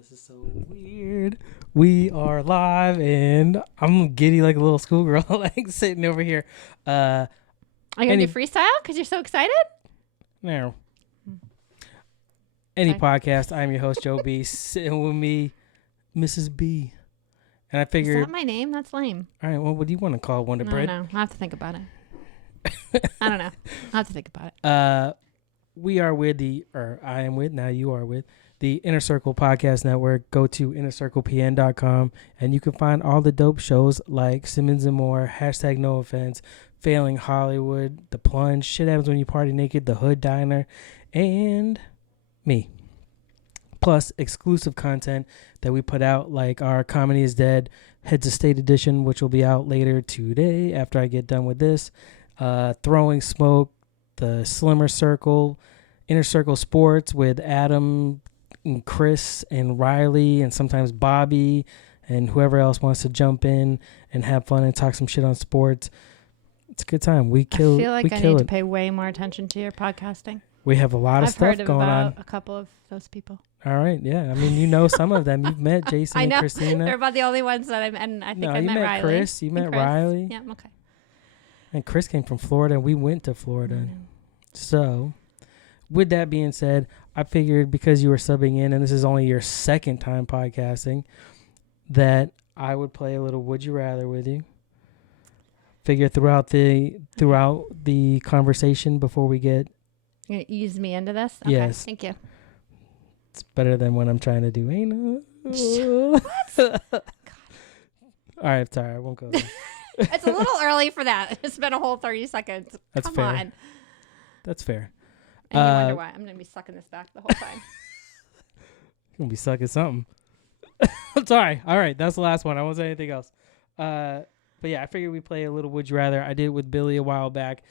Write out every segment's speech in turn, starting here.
This is so weird. We are live, and I'm giddy like a little schoolgirl, like sitting over here. Are you gonna do freestyle because you're so excited? No. Any Sorry. podcast. I'm your host, Joe B. Sitting with me, Mrs. B. And I Is figured, that my name? That's lame. all right, well, what do you want to call Wonder I Bread? don't know. I'll have to think about it. I don't know. I'll have to think about it. We are with I am with, now you are with, the Inner Circle Podcast Network. Go to innercirclepn.com and you can find all the dope shows like Simmons and More, Hashtag No Offense, Failing Hollywood, The Plunge, Shit Happens When You Party Naked, The Hood Diner, and me. Plus exclusive content that we put out, like our Comedy is Dead Heads of State edition, which will be out later today after I get done with this. Throwing Smoke, the Slimmer Circle, Inner Circle Sports with Adam and Chris and Riley and sometimes Bobby and whoever else wants to jump in and have fun and talk some shit on sports. It's a good time. I feel like I need to pay way more attention to your podcasting. We have a lot of stuff going on. I've heard about a couple of those people. All right, yeah. I mean, you know some of them. You've met Jason I know. and Christina. They're about the only ones that I think I you met Riley. Chris. You met Chris. Riley. Yeah, okay. And Chris came from Florida, and we went to Florida. So, with that being said, I figured because you were subbing in, and this is only your second time podcasting, that I would play a little Would You Rather with you. Figure throughout the conversation before we get... You're going to ease me into this? Okay, yes. Thank you. It's better than what I'm trying to do. Ain't no... All right, sorry. I won't go there. It's a little early for that. It's been a whole 30 seconds. That's Come fair. on. That's fair. And you wonder why. I'm going to be sucking this back the whole time. You're going to be sucking something. I'm sorry. All right. That's the last one. I won't say anything else. But yeah, I figured we'd play a little Would You Rather. I did it with Billy a while back.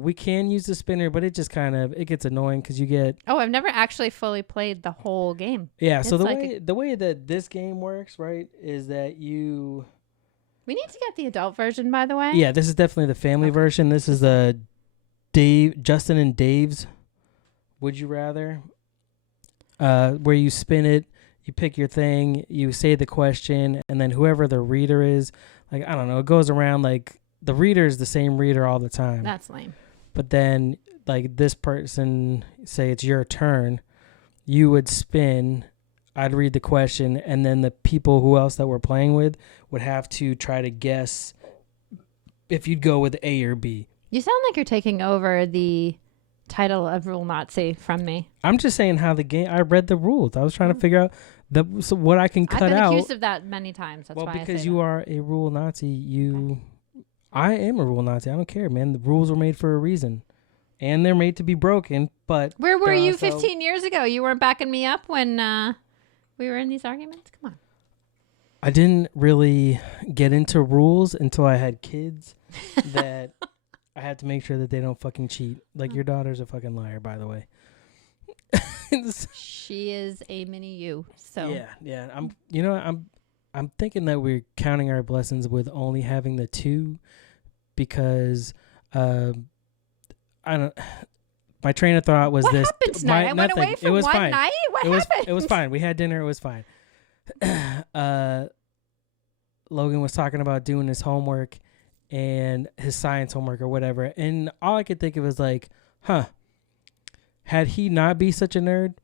We can use the spinner, but it just it gets annoying because you get... Oh, I've never actually fully played the whole game. Yeah. So It's the way that this game works, right, is that you... We need to get the adult version, by the way. Yeah, this is definitely the family version. This is the Justin and Dave's Would You Rather, where you spin it, you pick your thing, you say the question, and then whoever the reader is, like, I don't know, it goes around like the reader is the same reader all the time. That's lame. But then, like, this person, say it's your turn, you would spin, I'd read the question, and then the people who else that we're playing with would have to try to guess if you'd go with A or B. You sound like you're taking over the title of Rule Nazi from me. I'm just saying how the game... I read the rules. I was trying to figure out what I can cut out. I've been accused of that many times. That's why because I say you that. are a rule Nazi, I am a rule Nazi. I don't care, man. The rules were made for a reason. And they're made to be broken, but... Where were you 15 years ago? You weren't backing me up when we were in these arguments? Come on. I didn't really get into rules until I had kids that I had to make sure that they don't fucking cheat. Like, your daughter's a fucking liar, by the way. She is a mini you. So Yeah. I'm thinking that we're counting our blessings with only having the two because I don't... My train of thought was what this. happened tonight? I went away from one night. What happened? It was fine. We had dinner. It was fine. Logan was talking about doing his homework and his science homework or whatever. And all I could think of was like, had he not be such a nerd,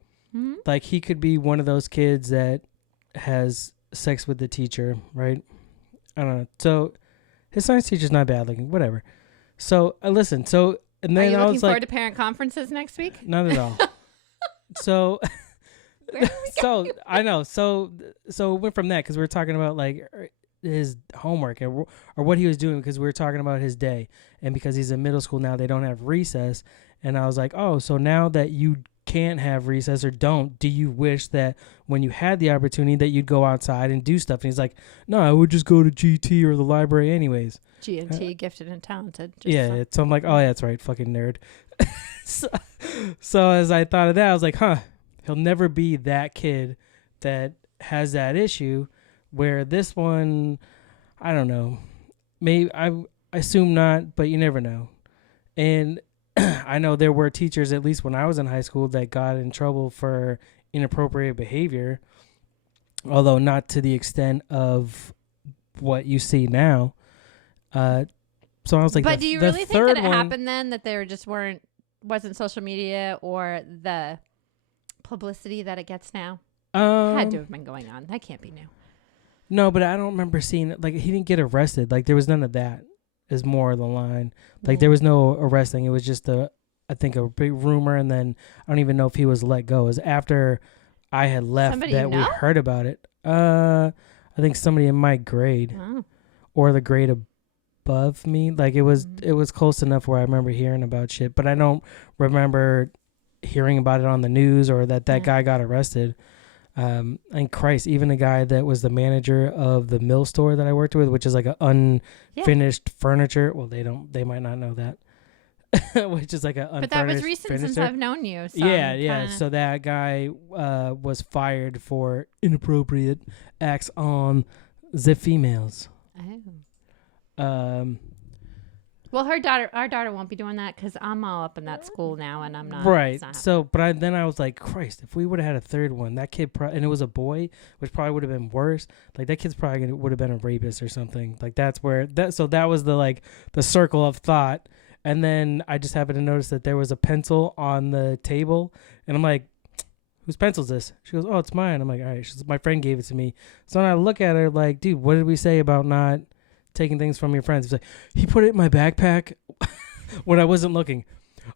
like he could be one of those kids that has sex with the teacher, right? I don't know. So his science teacher's not bad looking, whatever. So listen, and then Are you I looking was forward like, to parent conferences next week? not at all. So, I know. So it went from that because we were talking about like his homework or what he was doing because we were talking about his day, and because he's in middle school now, they don't have recess. And I was like, oh, so now that you can't have recess or do you wish that when you had the opportunity that you'd go outside and do stuff? And he's like, no, I would just go to GT or the library anyways. G&T, gifted and talented. So I'm like, oh, yeah, that's right, fucking nerd. so as I thought of that, I was like, he'll never be that kid that has that issue where this one, I don't know, maybe I assume not, but you never know. And I know there were teachers, at least when I was in high school, that got in trouble for inappropriate behavior. although not to the extent of what you see now. So I was like, but do you really think that it happened then, that there just wasn't social media or the publicity that it gets now? Had to have been going on. That can't be new. No, but I don't remember seeing it. Like, he didn't get arrested. Like, there was none of that. Is more the line. Like, there was no arresting. It was just I think a big rumor, and then I don't even know if he was let go. It was after I had left Somebody that we heard about it. I think somebody in my grade or the grade above me. Like, it was close enough where I remember hearing about shit, but I don't remember hearing about it on the news or that guy got arrested. And Christ, even the guy that was the manager of the mill store that I worked with, which is like an unfinished furniture. Well, they might not know that, which is like an unfinished. But that was recent furniture. Since I've known you. So yeah. So that guy was fired for inappropriate acts on the females. Oh. Well, our daughter won't be doing that because I'm all up in that school now, and I'm not. Right. So, but then I was like, Christ, if we would have had a third one, that kid, and it was a boy, which probably would have been worse. Like, that kid's probably would have been a rapist or something. Like, that's where So that was the circle of thought. And then I just happened to notice that there was a pencil on the table, and I'm like, whose pencil is this? She goes, oh, it's mine. I'm like, all right. My friend gave it to me. So when I look at her, like, dude, what did we say about not taking things from your friends? He's like, he put it in my backpack when I wasn't looking.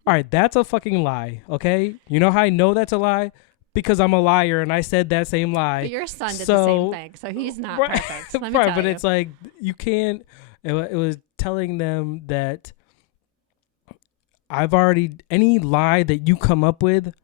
All right, that's a fucking lie, okay? You know how I know that's a lie? Because I'm a liar and I said that same lie. But your son did the same thing, so he's not perfect. Let me tell but you. It's like, you can't. It was telling them that any lie that you come up with,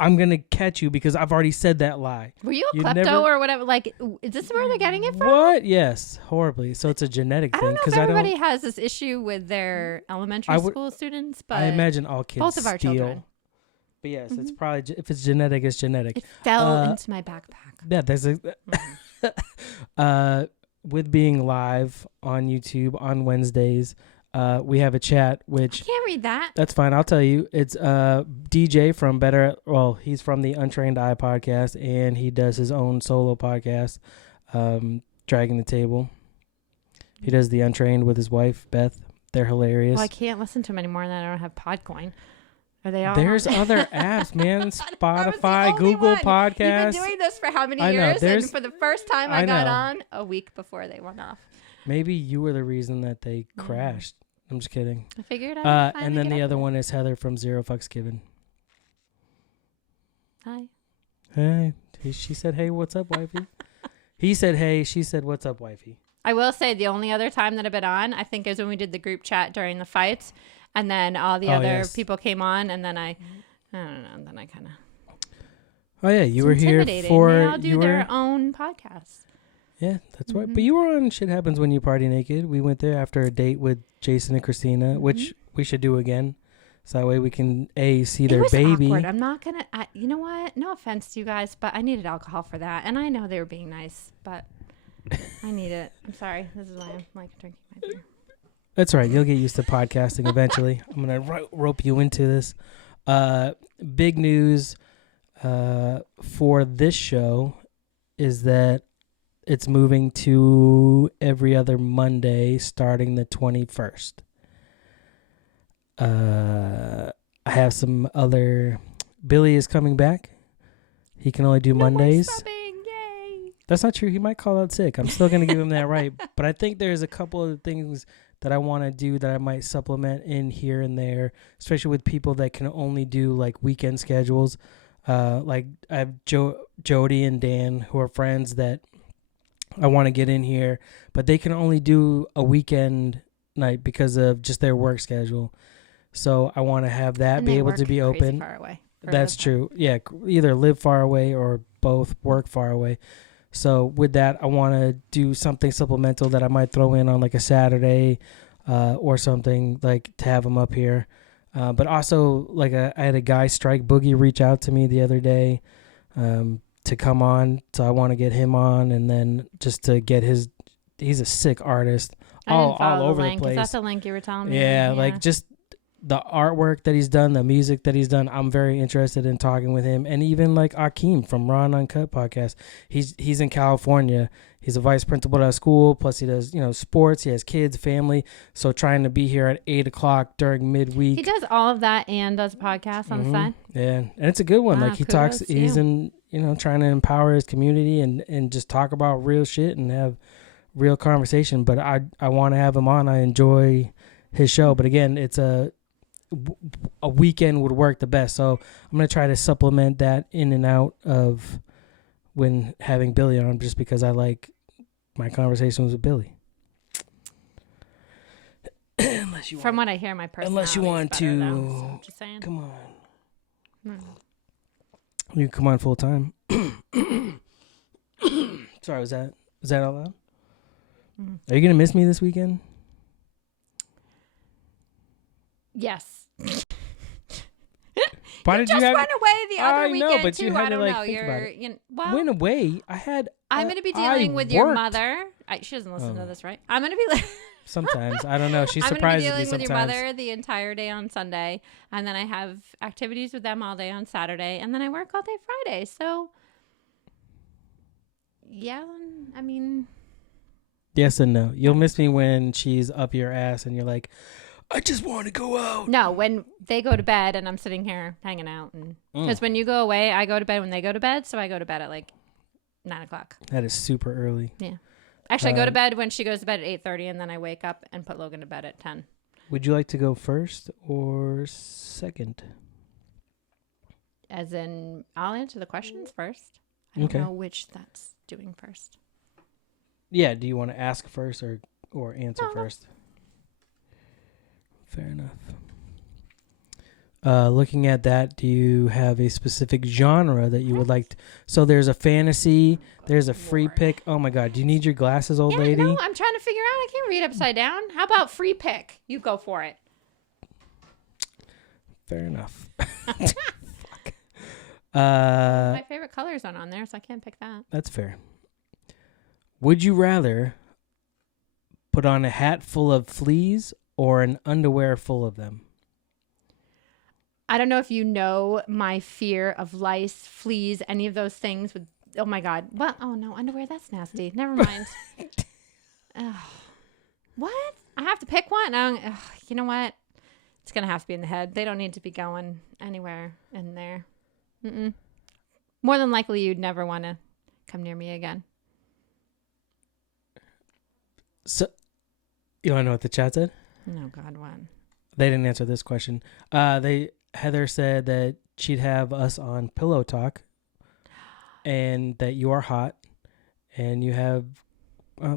I'm going to catch you because I've already said that lie. Were you a klepto or whatever? Like, is this where they're getting it from? What? Yes. Horribly. So it's a genetic thing. I don't know if everybody has this issue with their elementary school students, but I imagine all kids both of our children. But yes, it's probably, if it's genetic, it's genetic. It fell into my backpack. Yeah, there's with being live on YouTube on Wednesdays, we have a chat, which I can't read that. That's fine. I'll tell you. It's DJ from he's from the Untrained Eye podcast, and he does his own solo podcast, Dragging the Table. He does the Untrained with his wife, Beth. They're hilarious. Well, I can't listen to him anymore, and I don't have Podcoin. Are they all? There's other apps, man. Spotify, Google Podcasts. You've been doing this for how many years? And for the first time I got on a week before they went off. Maybe you were the reason that they crashed. I'm just kidding. I figured out. And then the other one is Heather from Zero Fucks Given. Hi. Hey. She said, hey, what's up, wifey? He said, hey. She said, what's up, wifey? I will say the only other time that I've been on, I think, is when we did the group chat during the fights. And then all the other people came on. And then I don't know. And then I kind of. Oh, yeah. You were here for. They all do their own podcasts. Yeah, that's right. But you were on Shit Happens When You Party Naked. We went there after a date with Jason and Christina, which we should do again. So that way we can, see their baby. Awkward. I'm not going to, you know what? No offense to you guys, but I needed alcohol for that. And I know they were being nice, but I need it. I'm sorry. This is why I'm like drinking my beer. That's all right. You'll get used to podcasting eventually. I'm going to rope you into this. Big news for this show is that it's moving to every other Monday starting the 21st. I have some other... Billy is coming back. He can only do Mondays. Yay. That's not true. He might call out sick. I'm still going to give him that right. But I think there's a couple of things that I want to do that I might supplement in here and there, especially with people that can only do like weekend schedules. Like I have Jody and Dan who are friends that I want to get in here, but they can only do a weekend night because of just their work schedule. So I want to have that be able to be open. Far away. That's true. Yeah, either live far away or both work far away. So with that, I want to do something supplemental that I might throw in on like a Saturday or something, like to have them up here. But also, like I had a guy, Strike Boogie, reach out to me the other day to come on. So I want to get him on, and then just to get he's a sick artist all over the place. Is that the link you were telling me? Yeah, like just the artwork that he's done, the music that he's done, I'm very interested in talking with him. And even like Akeem from Raw and Uncut podcast, he's in California. He's a vice principal at a school. Plus he does, sports. He has kids, family. So trying to be here at 8:00 during midweek. He does all of that and does podcasts on the side. Yeah, and it's a good one. Wow, like he talks, he's in, trying to empower his community and just talk about real shit and have real conversation. But I want to have him on. I enjoy his show. But again, it's a weekend would work the best. So I'm going to try to supplement that in and out of when having Billy on, just because I like my conversations with Billy. From what I hear, my personality unless you want to, so just saying. Come on. You come on full time. Sorry, was that all loud? Are you going to miss me this weekend? Yes. Why did you went away the other weekend know, but too. You had I don't to, know. Think about it. Went Well, away. I'm going to be dealing with your mother. She doesn't listen to this, right? I'm going to be. Sometimes I don't know. She surprises me I'm going to be dealing sometimes. with your mother the entire day on Sunday, and then I have activities with them all day on Saturday, and then I work all day Friday. So, yeah, I mean. Yes and no. You'll miss me when she's up your ass and you're like, I just want to go out. No, when they go to bed and I'm sitting here hanging out. Because when you go away, I go to bed when they go to bed. So I go to bed at like 9:00. That is super early. Yeah. Actually, I go to bed when she goes to bed at 8:30, and then I wake up and put Logan to bed at 10. Would you like to go first or second? As in, I'll answer the questions first. I don't know which that's doing first. Yeah, do you want to ask first or answer first? Fair enough. Looking at that, do you have a specific genre that you would like so there's a fantasy, there's a free pick. Oh my God, do you need your glasses, old lady? No, I'm trying to figure out. I can't read upside down. How about free pick? You go for it. Fair enough. Fuck. My favorite colors aren't on there, so I can't pick that. That's fair. Would you rather put on a hat full of fleas or an underwear full of them? I don't know if you know my fear of lice, fleas, any of those things. Oh my God. Well, oh no, underwear, that's nasty. Never mind. What? I have to pick one? You know what? It's going to have to be in the head. They don't need to be going anywhere in there. More than likely, you'd never want to come near me again. So, you want to know what the chat said? Oh God, what? They didn't answer this question. Heather said that she'd have us on Pillow Talk, and that you are hot, and you have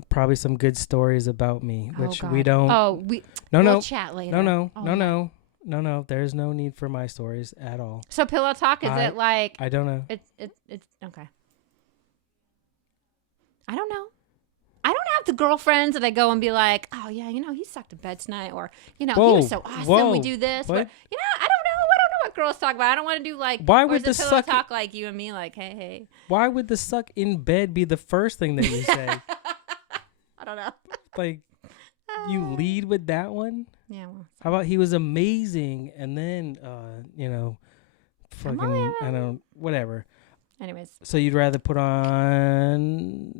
probably some good stories about me, which we don't. Oh, we'll chat later. No. There's no need for my stories at all. So Pillow Talk, is it like? I don't know. It's okay. I don't know. I don't have the girlfriends that I go and be like, oh yeah, he sucked a bed tonight, or he was so awesome. We do this, but I don't know what girls talk about. I don't want to do like. Why would the Pillow Talk like you and me, like hey? Why would the suck in bed be the first thing that you say? I don't know. Like, you lead with that one. Yeah. Well, how about he was amazing, and then fucking I don't whatever. Anyways. So you'd rather put on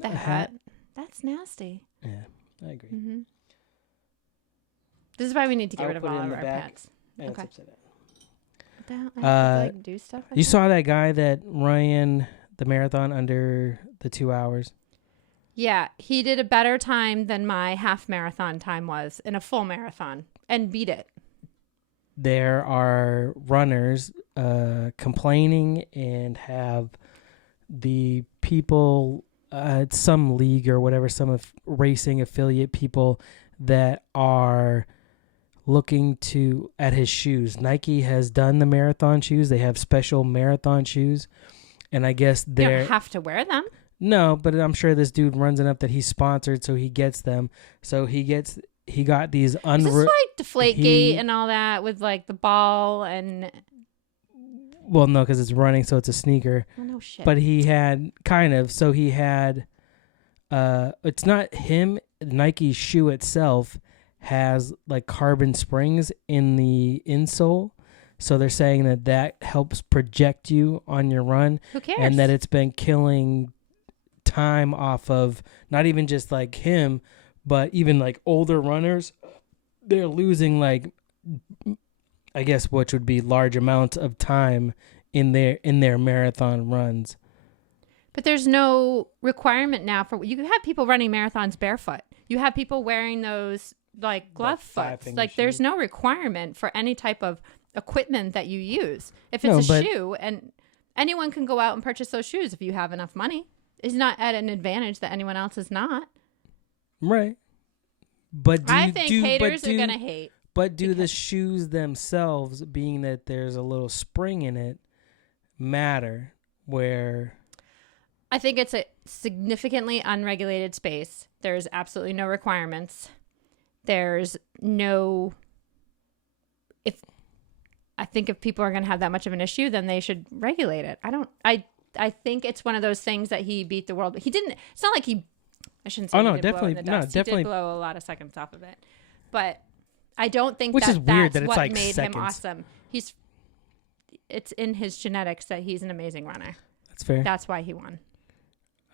the hat? That's nasty. Yeah, I agree. Mm-hmm. This is why we need to get rid of all of our pets. Yeah, okay. Do stuff. You saw that guy that ran the marathon under the 2 hours? Yeah, he did a better time than my half marathon time was in a full marathon and beat it. There are runners complaining and have the people at some league or whatever, some racing affiliate people that are looking at his shoes. Nike has done the marathon shoes. They have special marathon shoes. And I guess you don't have to wear them. No, but I'm sure this dude runs enough that he's sponsored, so he gets them. So he got these Is this like Deflategate and all that with like the ball and... Well, no, because it's running, so it's a sneaker. Oh, no shit. But he had so it's not him. Nike's shoe itself has like carbon springs in the insole. So they're saying that helps project you on your run. Who cares? And that it's been killing time off of not even just like him, but even like older runners. They're losing like, I guess, which would be large amounts of time in their marathon runs. But there's no requirement now for you can have people running marathons barefoot. You have people wearing those like glove foots. Like there's no requirement for any type of equipment that you use. If it's shoe, and anyone can go out and purchase those shoes if you have enough money. It's not at an advantage that anyone else is not. Right. But I think haters are going to hate. But do the shoes themselves, being that there's a little spring in it, matter? Where I think it's a significantly unregulated space. There's absolutely no requirements. There's no... I think if people are going to have that much of an issue, then they should regulate it. I think it's one of those things that he beat the world. But he didn't... It's not like he... I shouldn't say he did blow in the dust. He did blow a lot of seconds off of it. But I don't think which is weird that it's what like made seconds. him awesome. It's in his genetics that he's an amazing runner. That's fair. That's why he won.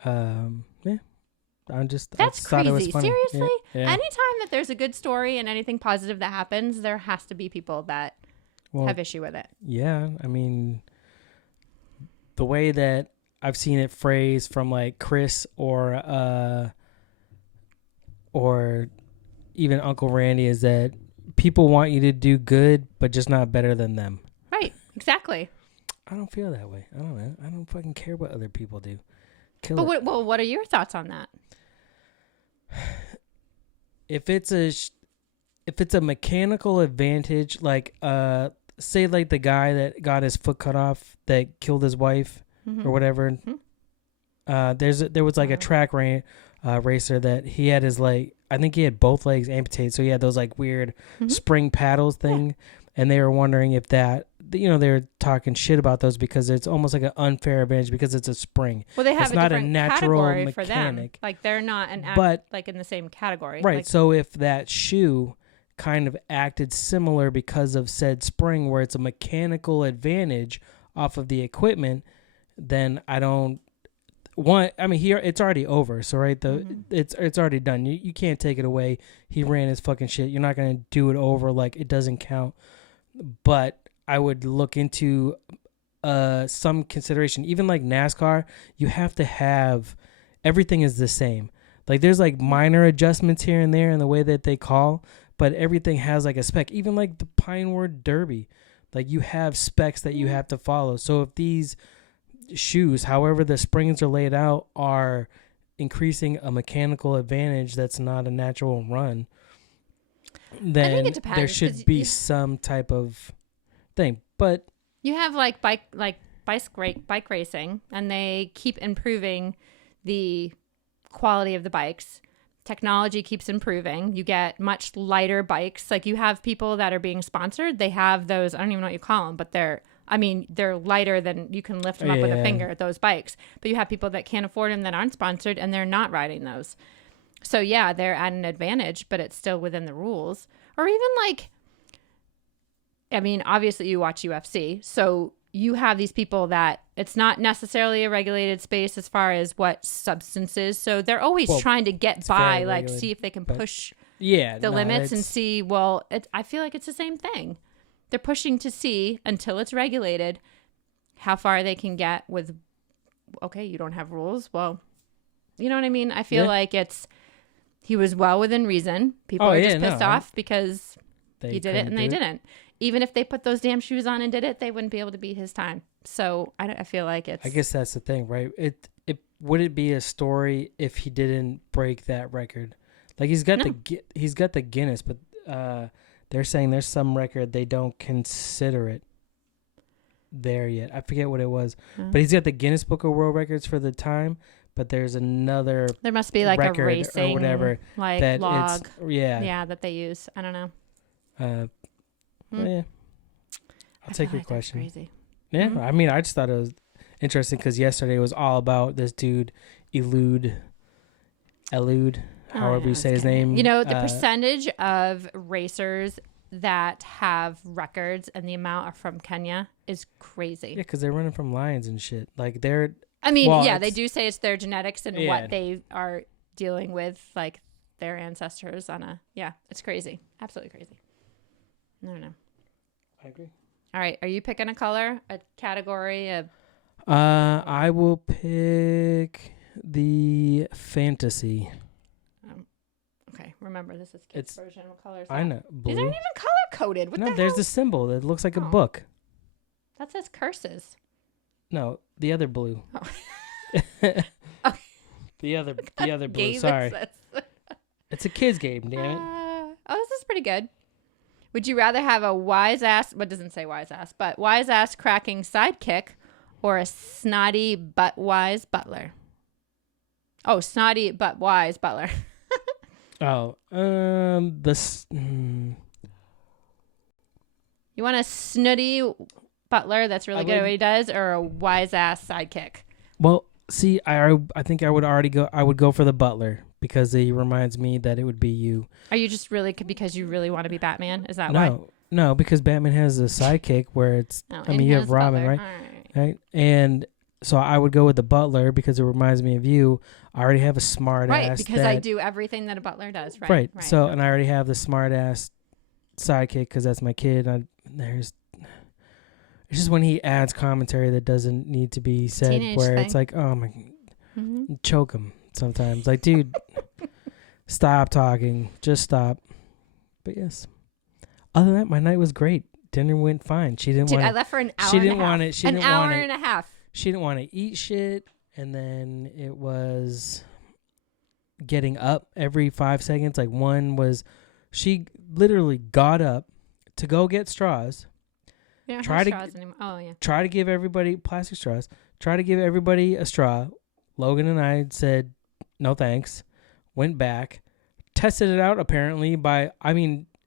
Yeah. That's thought it was crazy. funny. Seriously? Yeah. Anytime that there's a good story and anything positive that happens, there has to be people that have issue with it. Yeah. I mean, the way that I've seen it phrased from like Chris or even Uncle Randy is that people want you to do good, but just not better than them. Right. Exactly. I don't feel that way. I don't know. I don't fucking care what other people do. What are your thoughts on that? If it's a mechanical advantage, like say like the guy that got his foot cut off that killed his wife or whatever. Mm-hmm. There was like a track racer that he had his I think he had both legs amputated, so he had those like weird spring paddles thing. Yeah. And they were wondering if that, they were talking shit about those because it's almost like an unfair advantage because it's a spring. Well, they have it's a not different a natural category mechanic. For them. Like they're not like in the same category. Right. Like, so if that shoe kind of acted similar because of said spring, where it's a mechanical advantage off of the equipment, then I don't want. I mean, here it's already over. So right, it's already done. You can't take it away. He ran his fucking shit. You're not gonna do it over. Like it doesn't count. But I would look into some consideration. Even like NASCAR, you have to have everything is the same. Like there's like minor adjustments here and there in the way that they call, but everything has like a spec. Even like the Pinewood Derby, like you have specs that you have to follow. So if these shoes, however the springs are laid out, are increasing a mechanical advantage that's not a natural run, then there should be some type of thing. But you have like bike racing, and they keep improving the quality of the bikes. Technology keeps improving. You get much lighter bikes. Like you have people that are being sponsored. They have those, I don't even know what you call them, but they're lighter than you can lift them up with a finger at those bikes. But you have people that can't afford them that aren't sponsored, and they're not riding those. So yeah, they're at an advantage, but it's still within the rules. Or even like, I mean, obviously you watch UFC, so you have these people that it's not necessarily a regulated space as far as what substances. So they're always trying to get by, like see if they can push the limits and see, I feel like it's the same thing. They're pushing to see until it's regulated how far they can get with, okay, you don't have rules. Well, you know what I mean? I feel like he was well within reason. People are just pissed off because he did it and they didn't. Even if they put those damn shoes on and did it, they wouldn't be able to beat his time. So I feel like it's... I guess that's the thing, right? Would it be a story if he didn't break that record? Like he's got the Guinness, but they're saying there's some record they don't consider it there yet. I forget what it was, but he's got the Guinness Book of World Records for the time. But there's another. There must be like a racing or whatever like that log. Yeah, that they use. I don't know. Yeah. I'll take your question. Crazy. Yeah, I mean, I just thought it was interesting because yesterday was all about this dude, Elude. How however you say his name. You know, the percentage of racers that have records and the amount are from Kenya is crazy. Yeah, because they're running from lions and shit. Like they're. I mean, yeah, they do say it's their genetics and Yeah. what they are dealing with, like their ancestors on a. Yeah, it's crazy. Absolutely crazy. I don't know. I agree. All right, are you picking a color, a category, I will pick the fantasy. Okay, remember this is kids' version. What color is that? I know. Blue. These aren't even color coded. What the hell? There's the symbol that looks like a book. That says curses. No, the other blue. Oh. Okay. The other blue. Game Sorry. it says. It's a kid's game, damn it. Oh, this is pretty good. Would you rather have a wise ass, what doesn't say wise ass, but wise ass cracking sidekick or a snotty but wise butler? Oh, snotty but wise butler. Oh, You want a snooty butler that's really good at what he does, or a wise ass sidekick? Well, see, I think I would go for the butler because he reminds me that it would be you. Are you just really because you really want to be Batman? Is that why? No, because Batman has a sidekick where it's. I mean, you have Robin, butler. right? And so I would go with the butler because it reminds me of you. I already have a smart ass. Right, because I do everything that a butler does. Right. So, and I already have the smart ass sidekick because that's my kid. It's just when he adds commentary that doesn't need to be said, Teenage where thing. it's like, oh my, choke him sometimes. Like, dude, stop talking. Just stop. But yes. Other than that, my night was great. Dinner went fine. She didn't want. I left for an hour. She didn't want it. She an didn't hour want and a half. She didn't want to eat shit, and then it was getting up every 5 seconds. Like one was, she literally got up to go get straws. You don't Try have to straws anymore. Oh yeah. Try to give everybody plastic straws. Try to give everybody a straw. Logan and I said no thanks. Went back, tested it out. Apparently,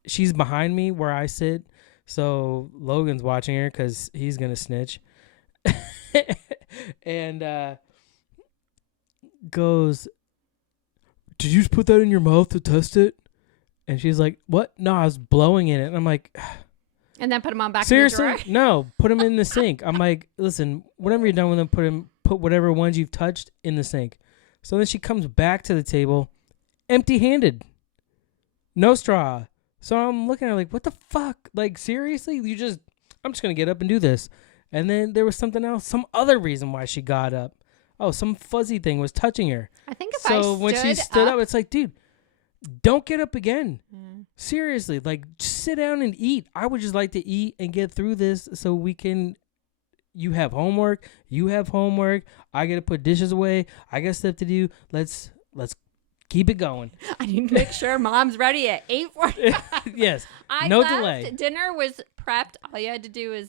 she's behind me where I sit, so Logan's watching her because he's gonna snitch. And goes, did you just put that in your mouth to test it? And she's like, what? No, I was blowing in it. And I'm like, and then put them on back seriously? in the drawer? No, put them in the sink. I'm like, listen, whenever you're done with them, put whatever ones you've touched in the sink. So then she comes back to the table empty-handed. No straw. So I'm looking at her like, what the fuck? Like, seriously? I'm just going to get up and do this. And then there was something else, some other reason why she got up. Oh, some fuzzy thing was touching her. I think if so when she stood up, it's like, dude, don't get up again. Seriously, like, just sit down and eat. I would just like to eat and get through this so we can. You have homework. You have homework. I got to put dishes away. I got stuff to do. Let's keep it going. I need to make sure Mom's ready at 8:45. Yes, no delay. Dinner was prepped. All you had to do was.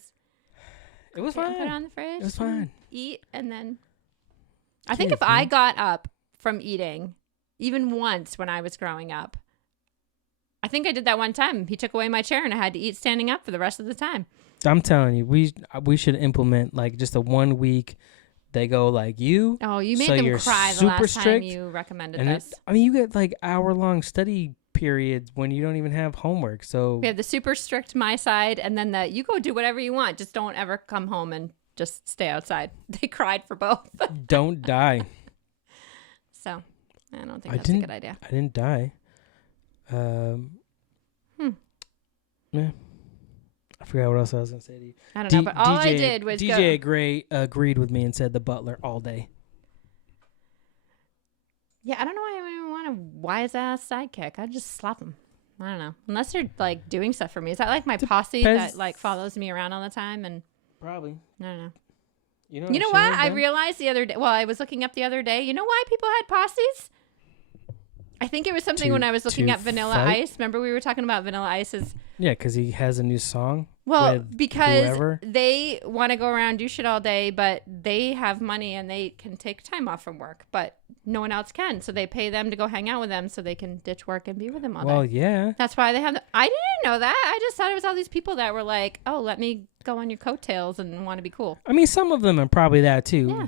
It was fine. Put it on the fridge. It was fine. Eat and then. I think if I got up from eating, even once when I was growing up, I think I did that one time. He took away my chair and I had to eat standing up for the rest of the time. I'm telling you, we should implement like just a 1 week. They go like you. Oh, you made them cry the last time you recommended this. You get like hour-long study periods when you don't even have homework. So we have the super strict my side, and then you go do whatever you want. Just don't ever come home and just stay outside. They cried for both. Don't die. So I don't think that's a good idea. I didn't die. Yeah. I forgot what else I was going to say to you. I don't know, but all I did was DJ agreed with me and said the butler all day. Yeah, I don't know why I would want a wise-ass sidekick. I'd just slap him. I don't know. Unless they're, like, doing stuff for me. Is that, like, my posse that, like, follows me around all the time? And probably. I don't know. You know what? I realized the other day. Well, I was looking up the other day. You know why people had posses? I think it was something when I was looking at Vanilla Ice. Remember we were talking about Vanilla Ice's... Yeah, because he has a new song. Well, because they want to go around do shit all day, but they have money and they can take time off from work, but no one else can. So they pay them to go hang out with them so they can ditch work and be with them all day. Well, yeah. That's why they have... I didn't know that. I just thought it was all these people that were like, oh, let me go on your coattails and want to be cool. I mean, some of them are probably that too. Yeah.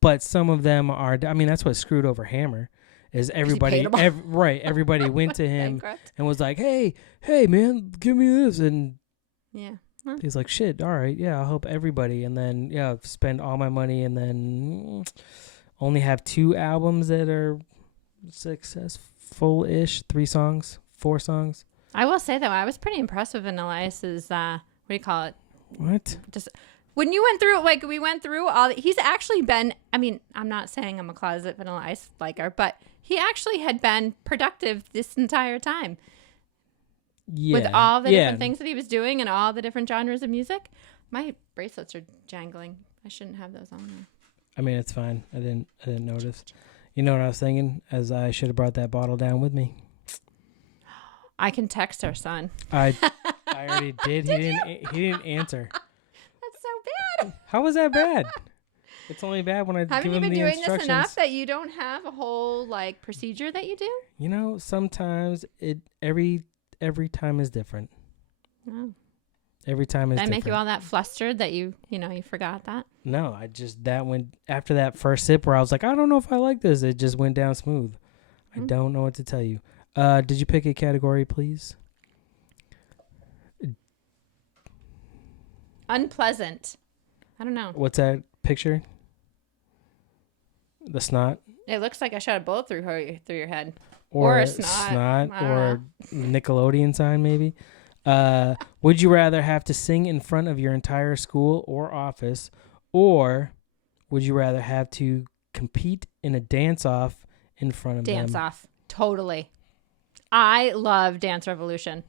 But some of them are... I mean, that's what screwed over Hammer. is paid everybody, them all. everybody went to him Bankrupt. and was like, hey, man, give me this. And Yeah. he's like, shit, all right, yeah, I'll help everybody. And then, yeah, spend all my money and then only have 2 albums that are successful-ish, 3 songs, 4 songs. I will say, though, I was pretty impressed with Vanilla Ice's, what do you call it? What? Just when you went through, like, we went through all, he's actually been, I mean, I'm not saying I'm a closet Vanilla Ice liker, but he actually had been productive this entire time. Yeah. With all the different things that he was doing and all the different genres of music. My bracelets are jangling. I shouldn't have those on there. I mean, it's fine. I didn't notice. You know what I was thinking? As I should have brought that bottle down with me. I can text our son. I already did. He didn't answer. That's so bad. How was that bad? It's only bad when I Haven't give you him been the doing instructions. this enough that you don't have a whole like procedure that you do? You know, sometimes every time is different. Oh. Every time is Did I different. make you all that flustered that you forgot that? No, that went after that first sip where I was like, I don't know if I like this. It just went down smooth. I don't know what to tell you. Did you pick a category, please? Unpleasant. I don't know. What's that picture? The snot? It looks like I shot a bullet through your head. Or a snot. I don't or Nickelodeon sign, maybe. Would you rather have to sing in front of your entire school or office, or would you rather have to compete in a dance-off in front of them? Dance-off. Totally. I love Dance Revolution.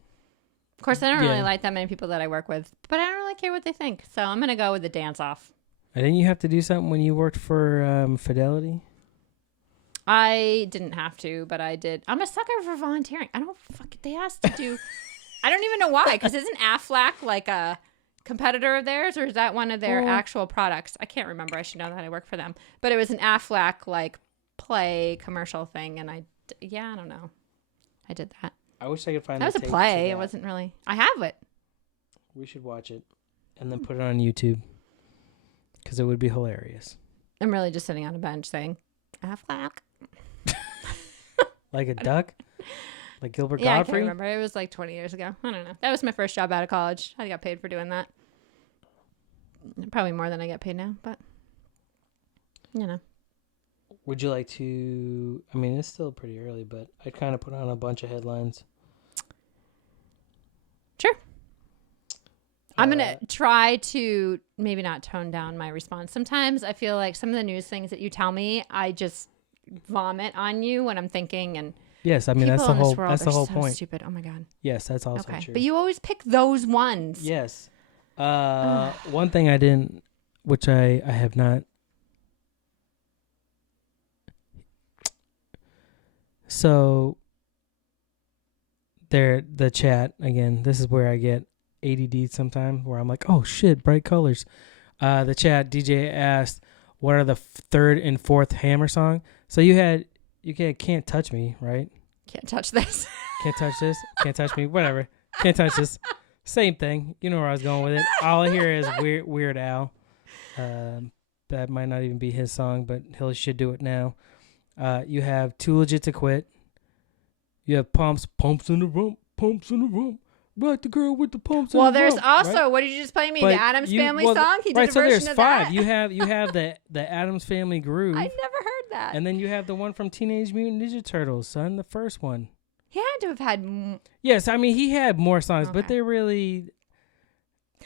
Of course, I don't really like that many people that I work with, but I don't really care what they think. So I'm going to go with the dance-off. Didn't you have to do something when you worked for Fidelity? I didn't have to, but I did. I'm a sucker for volunteering. I don't they asked to do. I don't even know why. Because isn't Aflac like a competitor of theirs, or is that one of their actual products? I can't remember. I should know that I work for them. But it was an Aflac like play commercial thing, and I don't know. I did that. I wish I could find that was a play. It wasn't really. I have it. We should watch it and then put it on YouTube because it would be hilarious. I'm really just sitting on a bench saying, Aflac. Like a duck? Like Gilbert Yeah, Godfrey? I can't remember. It was like 20 years ago. I don't know. That was my first job out of college. I got paid for doing that. Probably more than I get paid now, but you know. Would you like to... I mean, it's still pretty early, but I'd kind of put on a bunch of headlines. Sure. I'm going to try to maybe not tone down my response. Sometimes I feel like some of the news things that you tell me, I just vomit on you when I'm thinking. And yes, I mean, that's the whole so point. Stupid. Oh, my God. Yes, that's also true. But you always pick those ones. Yes. One thing I didn't, which I have not... So, the chat, again, this is where I get ADD sometimes, where I'm like, oh, shit, bright colors. The chat, DJ asked, what are the third and fourth Hammer song? So you had Can't Touch Me, right? Can't touch this. Can't touch this. Can't touch me. Whatever. Can't touch this. Same thing. You know where I was going with it. All I hear is Weird Al. That might not even be his song, but he should do it now. You have Too Legit to Quit. You have Pumps in the Room, Right, the girl with the pumps. Well, in the there's room, also, right? What did you just play me? But The Addams Family song? He did right, a so version there's of 5. that? You have the Addams Family Groove. I never heard that. And then you have the one from Teenage Mutant Ninja Turtles, son, the first one. He had to have had... Yes, I mean, he had more songs, but Okay. they're really...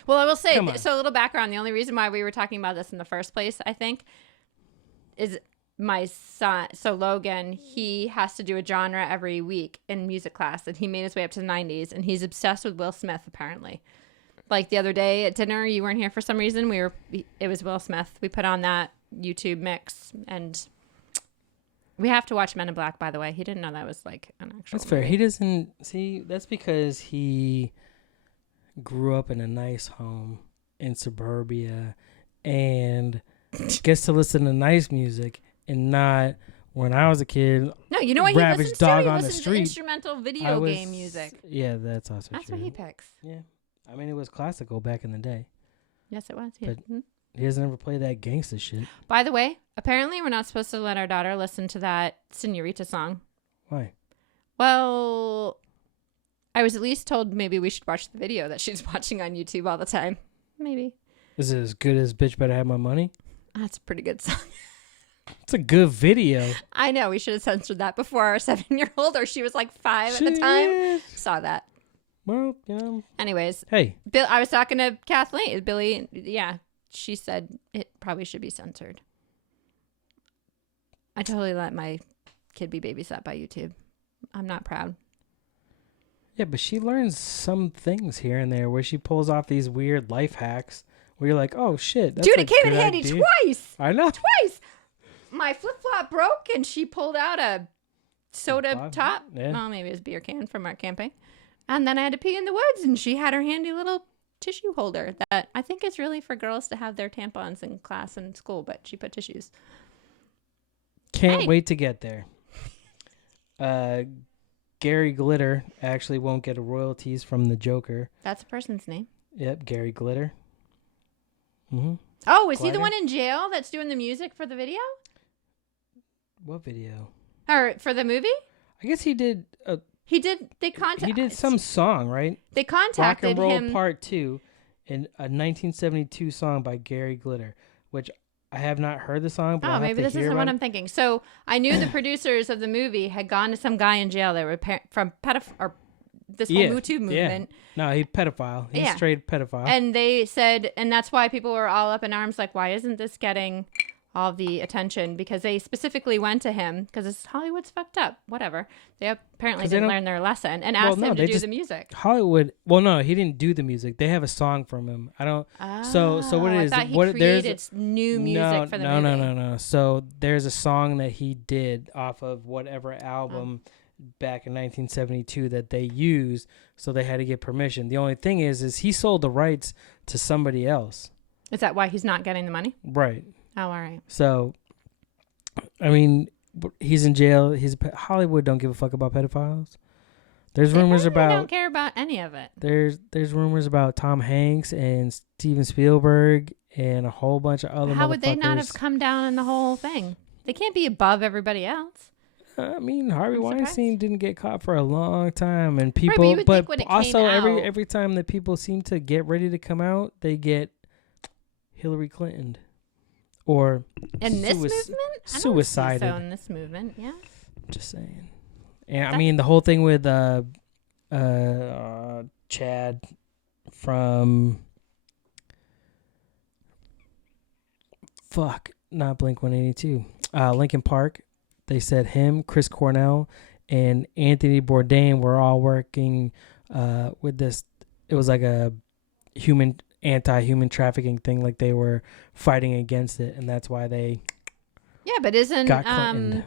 Well, I will say, Come on. so a little background. The only reason why we were talking about this in the first place, I think, is my son. So Logan, he has to do a genre every week in music class, and he made his way up to the 90s, and he's obsessed with Will Smith, apparently. Like the other day at dinner, you weren't here for some reason. It was Will Smith. We put on that YouTube mix, and we have to watch Men in Black, by the way. He didn't know that was like an actual That's fair. movie. He doesn't... See, that's because he grew up in a nice home in suburbia and gets to listen to nice music and not... When I was a kid... No, you know what he Ravaged listens Dog to? He on the listens to Street. instrumental video game music. Yeah, that's also That's true. what he picks. Yeah. I mean, it was classical back in the day. Yes, it was. But He doesn't ever play that gangsta shit. By the way, apparently we're not supposed to let our daughter listen to that Senorita song. Why? Well, I was at least told maybe we should watch the video that she's watching on YouTube all the time. Maybe. Is it as good as Bitch Better Have My Money? That's a pretty good song. It's a good video. I know. We should have censored that before our 7-year-old, or she was like 5 at the time. Saw that. Well, yeah. Anyways. Hey. Bill, I was talking to Kathleen. Billy, yeah. She said it probably should be censored. I totally let my kid be babysat by YouTube. I'm not proud. Yeah, but she learns some things here and there where she pulls off these weird life hacks where you're like, oh, shit. That's Dude, it came in handy twice. I know. Twice. My flip-flop broke, and she pulled out a soda top. Yeah. Well, maybe it was a beer can from our camping. And then I had to pee in the woods, and she had her handy little tissue holder that I think is really for girls to have their tampons in class and school, but she put tissues. Can't wait to get there. Gary Glitter actually won't get royalties from the Joker. That's a person's name. Yep, Gary Glitter. Mm-hmm. Oh, is he the one in jail that's doing the music for the video? What video? Or for the movie? I guess he did. He did some song, right? They contacted Rock and Roll him. Part 2, in a 1972 song by Gary Glitter, which I have not heard the song. But Maybe this isn't what I'm thinking. So I knew the producers of the movie had gone to some guy in jail. They were from or this whole MeToo movement. Yeah. No, he's pedophile. He's straight pedophile. And they said, and that's why people were all up in arms, like, why isn't this getting all the attention? Because they specifically went to him because Hollywood's fucked up. Whatever. They apparently didn't learn their lesson and asked him to do the music. Hollywood. Well, no, he didn't do the music. They have a song from him. I don't. So what it is? I thought he what created new music for the movie. No. So there's a song that he did off of whatever album back in 1972 that they used. So they had to get permission. The only thing is he sold the rights to somebody else. Is that why he's not getting the money? Right. Oh, all right. So, I mean, he's in jail. Hollywood don't give a fuck about pedophiles. There's rumors about. They don't care about any of it. There's rumors about Tom Hanks and Steven Spielberg and a whole bunch of other. How would they not have come down in the whole thing? They can't be above everybody else. I mean, Harvey Weinstein didn't get caught for a long time, and people. Right, but also, every time that people seem to get ready to come out, they get Hillary Clinton. Or in this movement? Suicided. So in this movement, yeah. Just saying. And I mean the whole thing with Chad from not Blink-182. Linkin Park. They said him, Chris Cornell, and Anthony Bourdain were all working with this. It was like a anti-human trafficking thing, like they were fighting against it, and that's why they but isn't got Clinton.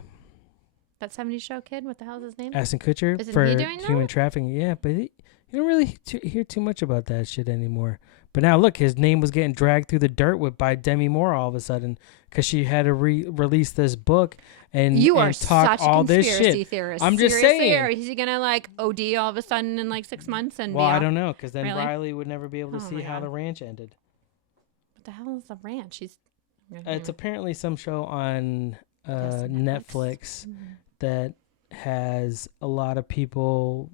That 70s show kid, what the hell is his name? Ashton Kutcher. Isn't for he doing human trafficking. Yeah, but you don't really hear too much about that shit anymore. But now look, his name was getting dragged through the dirt by Demi Moore all of a sudden because she had to release this book and talk all this shit. Theorist. I'm just saying. Or is he gonna like OD all of a sudden in like 6 months? And I don't know, because then really? Riley would never be able to see how the ranch ended. What the hell is the ranch? It's apparently some show on Netflix that has a lot of people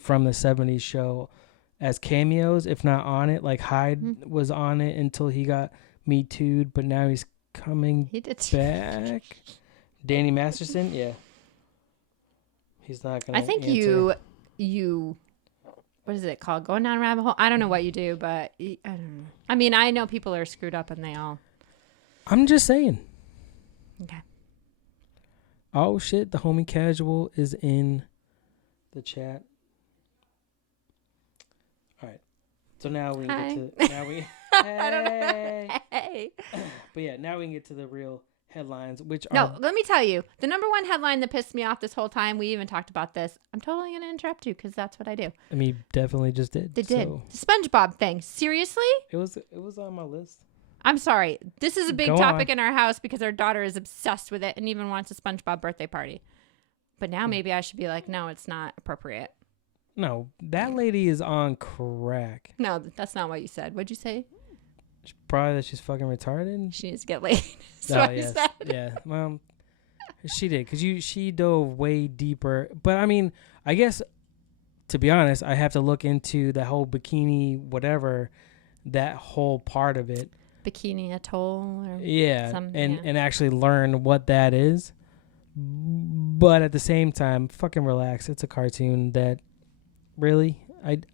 from the 70s show as cameos, if not on it. Like Hyde was on it until he got Me Too'd, but now he's coming back. Danny Masterson, yeah. He's not gonna. I think answer. you what is it called? Going down a rabbit hole? I don't know what you do, but I don't know. I mean, I know people are screwed up and they all. I'm just saying. Okay. Oh shit! The homie Casual is in the chat. All right. So now we can get to I don't know. Hey. But yeah, now we can get to the real headlines, which are... No, let me tell you. The number one headline that pissed me off this whole time, we even talked about this. I'm totally going to interrupt you because that's what I do. I mean, definitely just did. They did. The SpongeBob thing. Seriously? It was on my list. I'm sorry. This is a big topic in our house because our daughter is obsessed with it and even wants a SpongeBob birthday party. But now maybe I should be like, no, it's not appropriate. No, that lady is on crack. No, that's not what you said. What'd you say? Probably that she's fucking retarded. She needs to get laid. That's Oh what he yes, said. yeah. Well, she did because she dove way deeper. But I mean, I guess to be honest, I have to look into the whole bikini, whatever, that whole part of it. Bikini Atoll or Yeah, some, and actually learn what that is. But at the same time, fucking relax. It's a cartoon that really I'm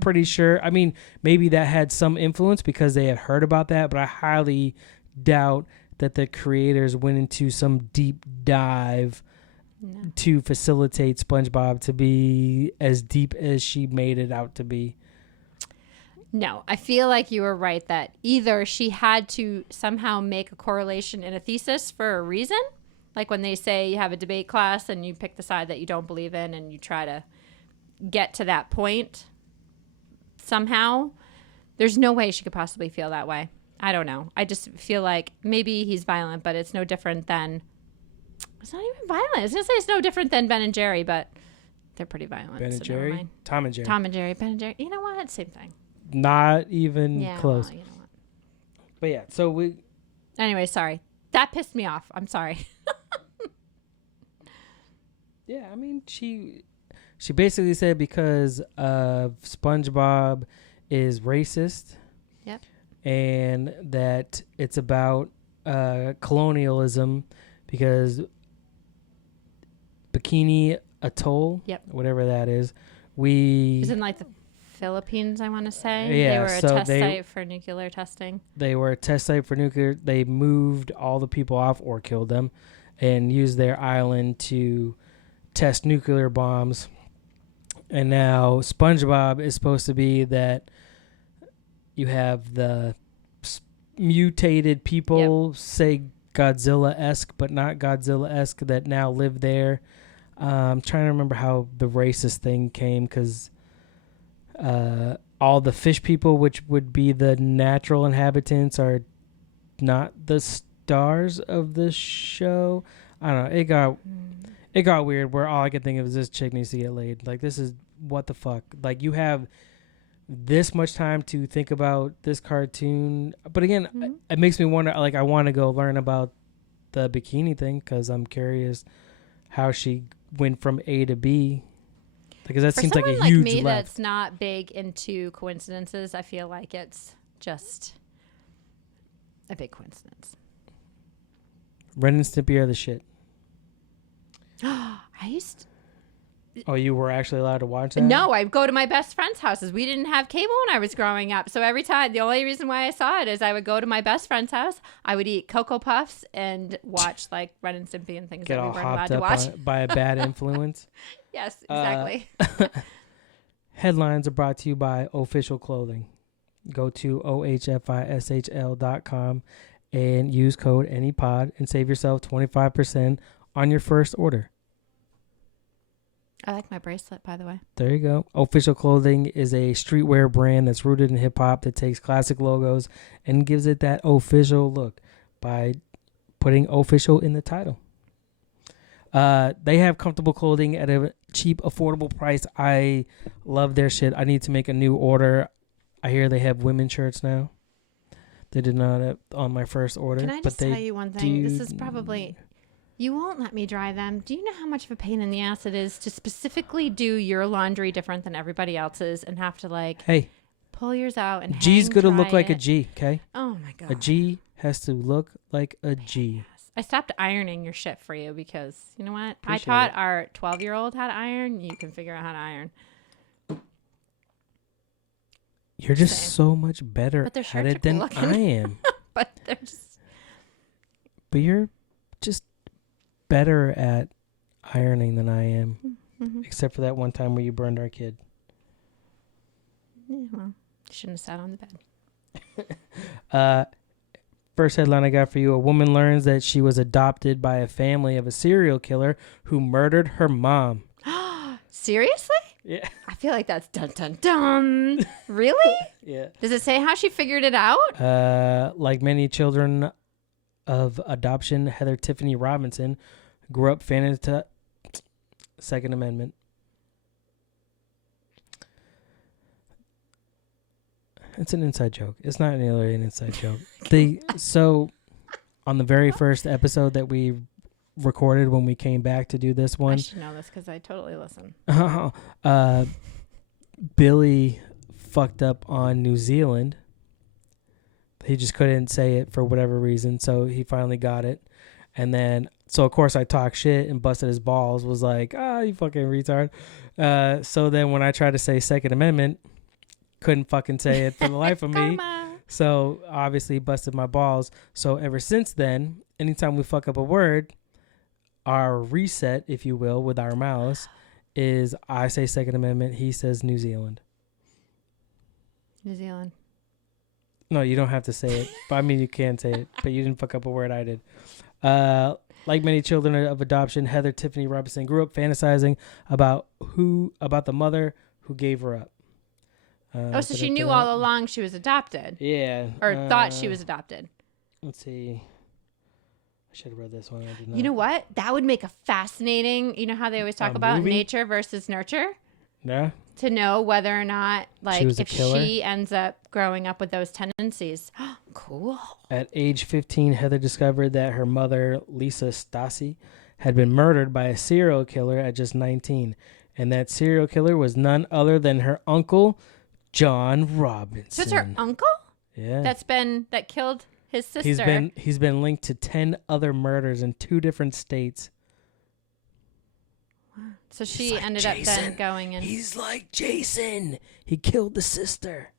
pretty sure. I mean, maybe that had some influence because they had heard about that, but I highly doubt that the creators went into some deep dive to facilitate SpongeBob to be as deep as she made it out to be. No, I feel like you were right that either she had to somehow make a correlation in a thesis for a reason, like when they say you have a debate class and you pick the side that you don't believe in and you try to get to that point somehow. There's no way she could possibly feel that way. I don't know. I just feel like maybe he's violent, but it's no different than... It's not even violent. I was going to say it's no different than Ben and Jerry, but they're pretty violent. Ben and so Jerry? Tom and Jerry. Tom and Jerry. Ben and Jerry. You know what? Same thing. Not even close. Well, you know what? But yeah, so we... Anyway, sorry. That pissed me off. I'm sorry. Yeah, I mean, she basically said because SpongeBob is racist. Yep. And that it's about colonialism because Bikini Atoll, whatever that is, It's in like the Philippines, I want to say. Yeah, they were a test site for nuclear testing. They were a test site for nuclear. They moved all the people off or killed them and used their island to test nuclear bombs. And now SpongeBob is supposed to be that you have the mutated people, say Godzilla-esque, but not Godzilla-esque, that now live there. I'm trying to remember how the racist thing came because all the fish people, which would be the natural inhabitants, are not the stars of the show. I don't know. It got weird where all I could think of is this chick needs to get laid. Like, this is what the fuck. Like, you have this much time to think about this cartoon. But again, it makes me wonder, like, I want to go learn about the bikini thing because I'm curious how she went from A to B. Because that seems like a huge me left. That's not big into coincidences. I feel like it's just a big coincidence. Ren and Stimpy are the shit. I used to... Oh, you were actually allowed to watch that? No, I'd go to my best friend's houses. We didn't have cable when I was growing up. So every time, the only reason why I saw it is I would go to my best friend's house. I would eat Cocoa Puffs and watch like Ren and Stimpy and things Get that we all weren't allowed hopped to up watch. by a bad influence. Yes, exactly. Headlines are brought to you by Official Clothing. Go to ohfishl.com and use code ANYPOD and save yourself 25% on your first order. I like my bracelet, by the way. There you go. Official Clothing is a streetwear brand that's rooted in hip-hop that takes classic logos and gives it that official look by putting official in the title. They have comfortable clothing at a cheap, affordable price. I love their shit. I need to make a new order. I hear they have women's shirts now. They did not on my first order. Can I just tell you one thing? This is probably... You won't let me dry them. Do you know how much of a pain in the ass it is to specifically do your laundry different than everybody else's and have to like pull yours out and G's hang gonna dry look like a it? G, okay? Oh my god. A G has to look like a G. Yes. I stopped ironing your shit for you because you know what? Appreciate I taught it. our 12-year-old how to iron. You can figure out how to iron. You're just so much better But their at shirts are it than cool I looking. am. But they're just... But you're just better at ironing than I am. Mm-hmm. Except for that one time where you burned our kid. Yeah, well, you shouldn't have sat on the bed. First headline I got for you. A woman learns that she was adopted by a family of a serial killer who murdered her mom. Seriously? Yeah. I feel like that's dun dun dun. Really? Yeah. Does it say how she figured it out? Like many children of adoption, Heather Tiffany Robinson grew up fan into Second Amendment. It's an inside joke. It's not really an inside joke. So on the very first episode that we recorded when we came back to do this I one, should know this because I totally listen. Billy fucked up on New Zealand. He just couldn't say it for whatever reason, so he finally got it. And then, so of course I talked shit and busted his balls, was like, you fucking retard. So then when I tried to say Second Amendment, couldn't fucking say it for the life of me. So obviously busted my balls. So ever since then, anytime we fuck up a word, our reset, if you will, with our mouths is I say Second Amendment, he says New Zealand. New Zealand. No, you don't have to say it. But I mean, you can say it, but you didn't fuck up a word I did. Like many children of adoption, Heather Tiffany Robinson grew up fantasizing about the mother who gave her up. So she knew all along she was adopted. Yeah. Or thought she was adopted. Let's see. I should have read this one. I did not. You know what? That would make a fascinating, you know how they always talk about movie? Nature versus nurture? Yeah. To know whether or not, like, if she ends up growing up with those tendencies. Cool. At age 15, Heather discovered that her mother, Lisa Stasi, had been murdered by a serial killer at just 19. And that serial killer was none other than her uncle, John Robinson. So it's her uncle? Yeah. That killed his sister. He's been linked to 10 other murders in 2 different states. So she ended up then going and... He's like Jason. He killed the sister.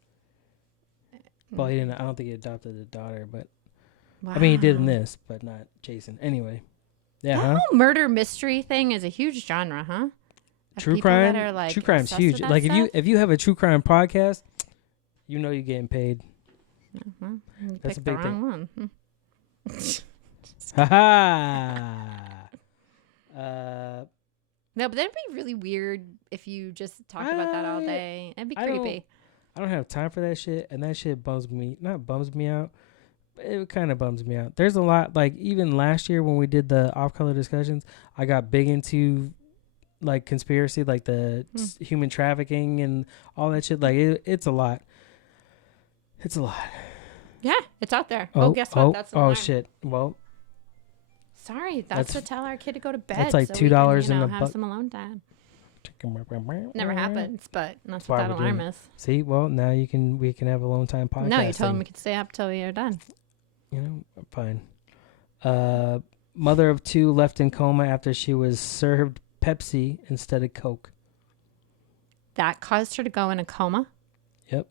Well, he didn't. I don't think he adopted the daughter, but... Wow. I mean, he did in this, but not Jason. Anyway. Yeah, that whole murder mystery thing is a huge genre, huh? True crime? Like, true crime's huge. Like, if you have a true crime podcast, you know you're getting paid. You That's a picked big the wrong one. No, but that'd be really weird if you just talked about that all day. It'd be creepy. I don't have time for that shit, and that shit bums me out, but it kind of bums me out. There's a lot, like, even last year when we did the off-color discussions, I got big into, like, conspiracy, like the human trafficking and all that shit. Like, it's a lot. It's a lot. Yeah, it's out there. Oh, guess what? That's alarm. Shit. Well, sorry, that's to tell our kid to go to bed. That's like $2 in a have some alone time. Never happens, but that's what that alarm is. See, well, now we can have alone time podcast. No, you told him we could stay up till you're done. You know, fine. Mother of 2 left in coma after she was served Pepsi instead of Coke. That caused her to go in a coma? Yep.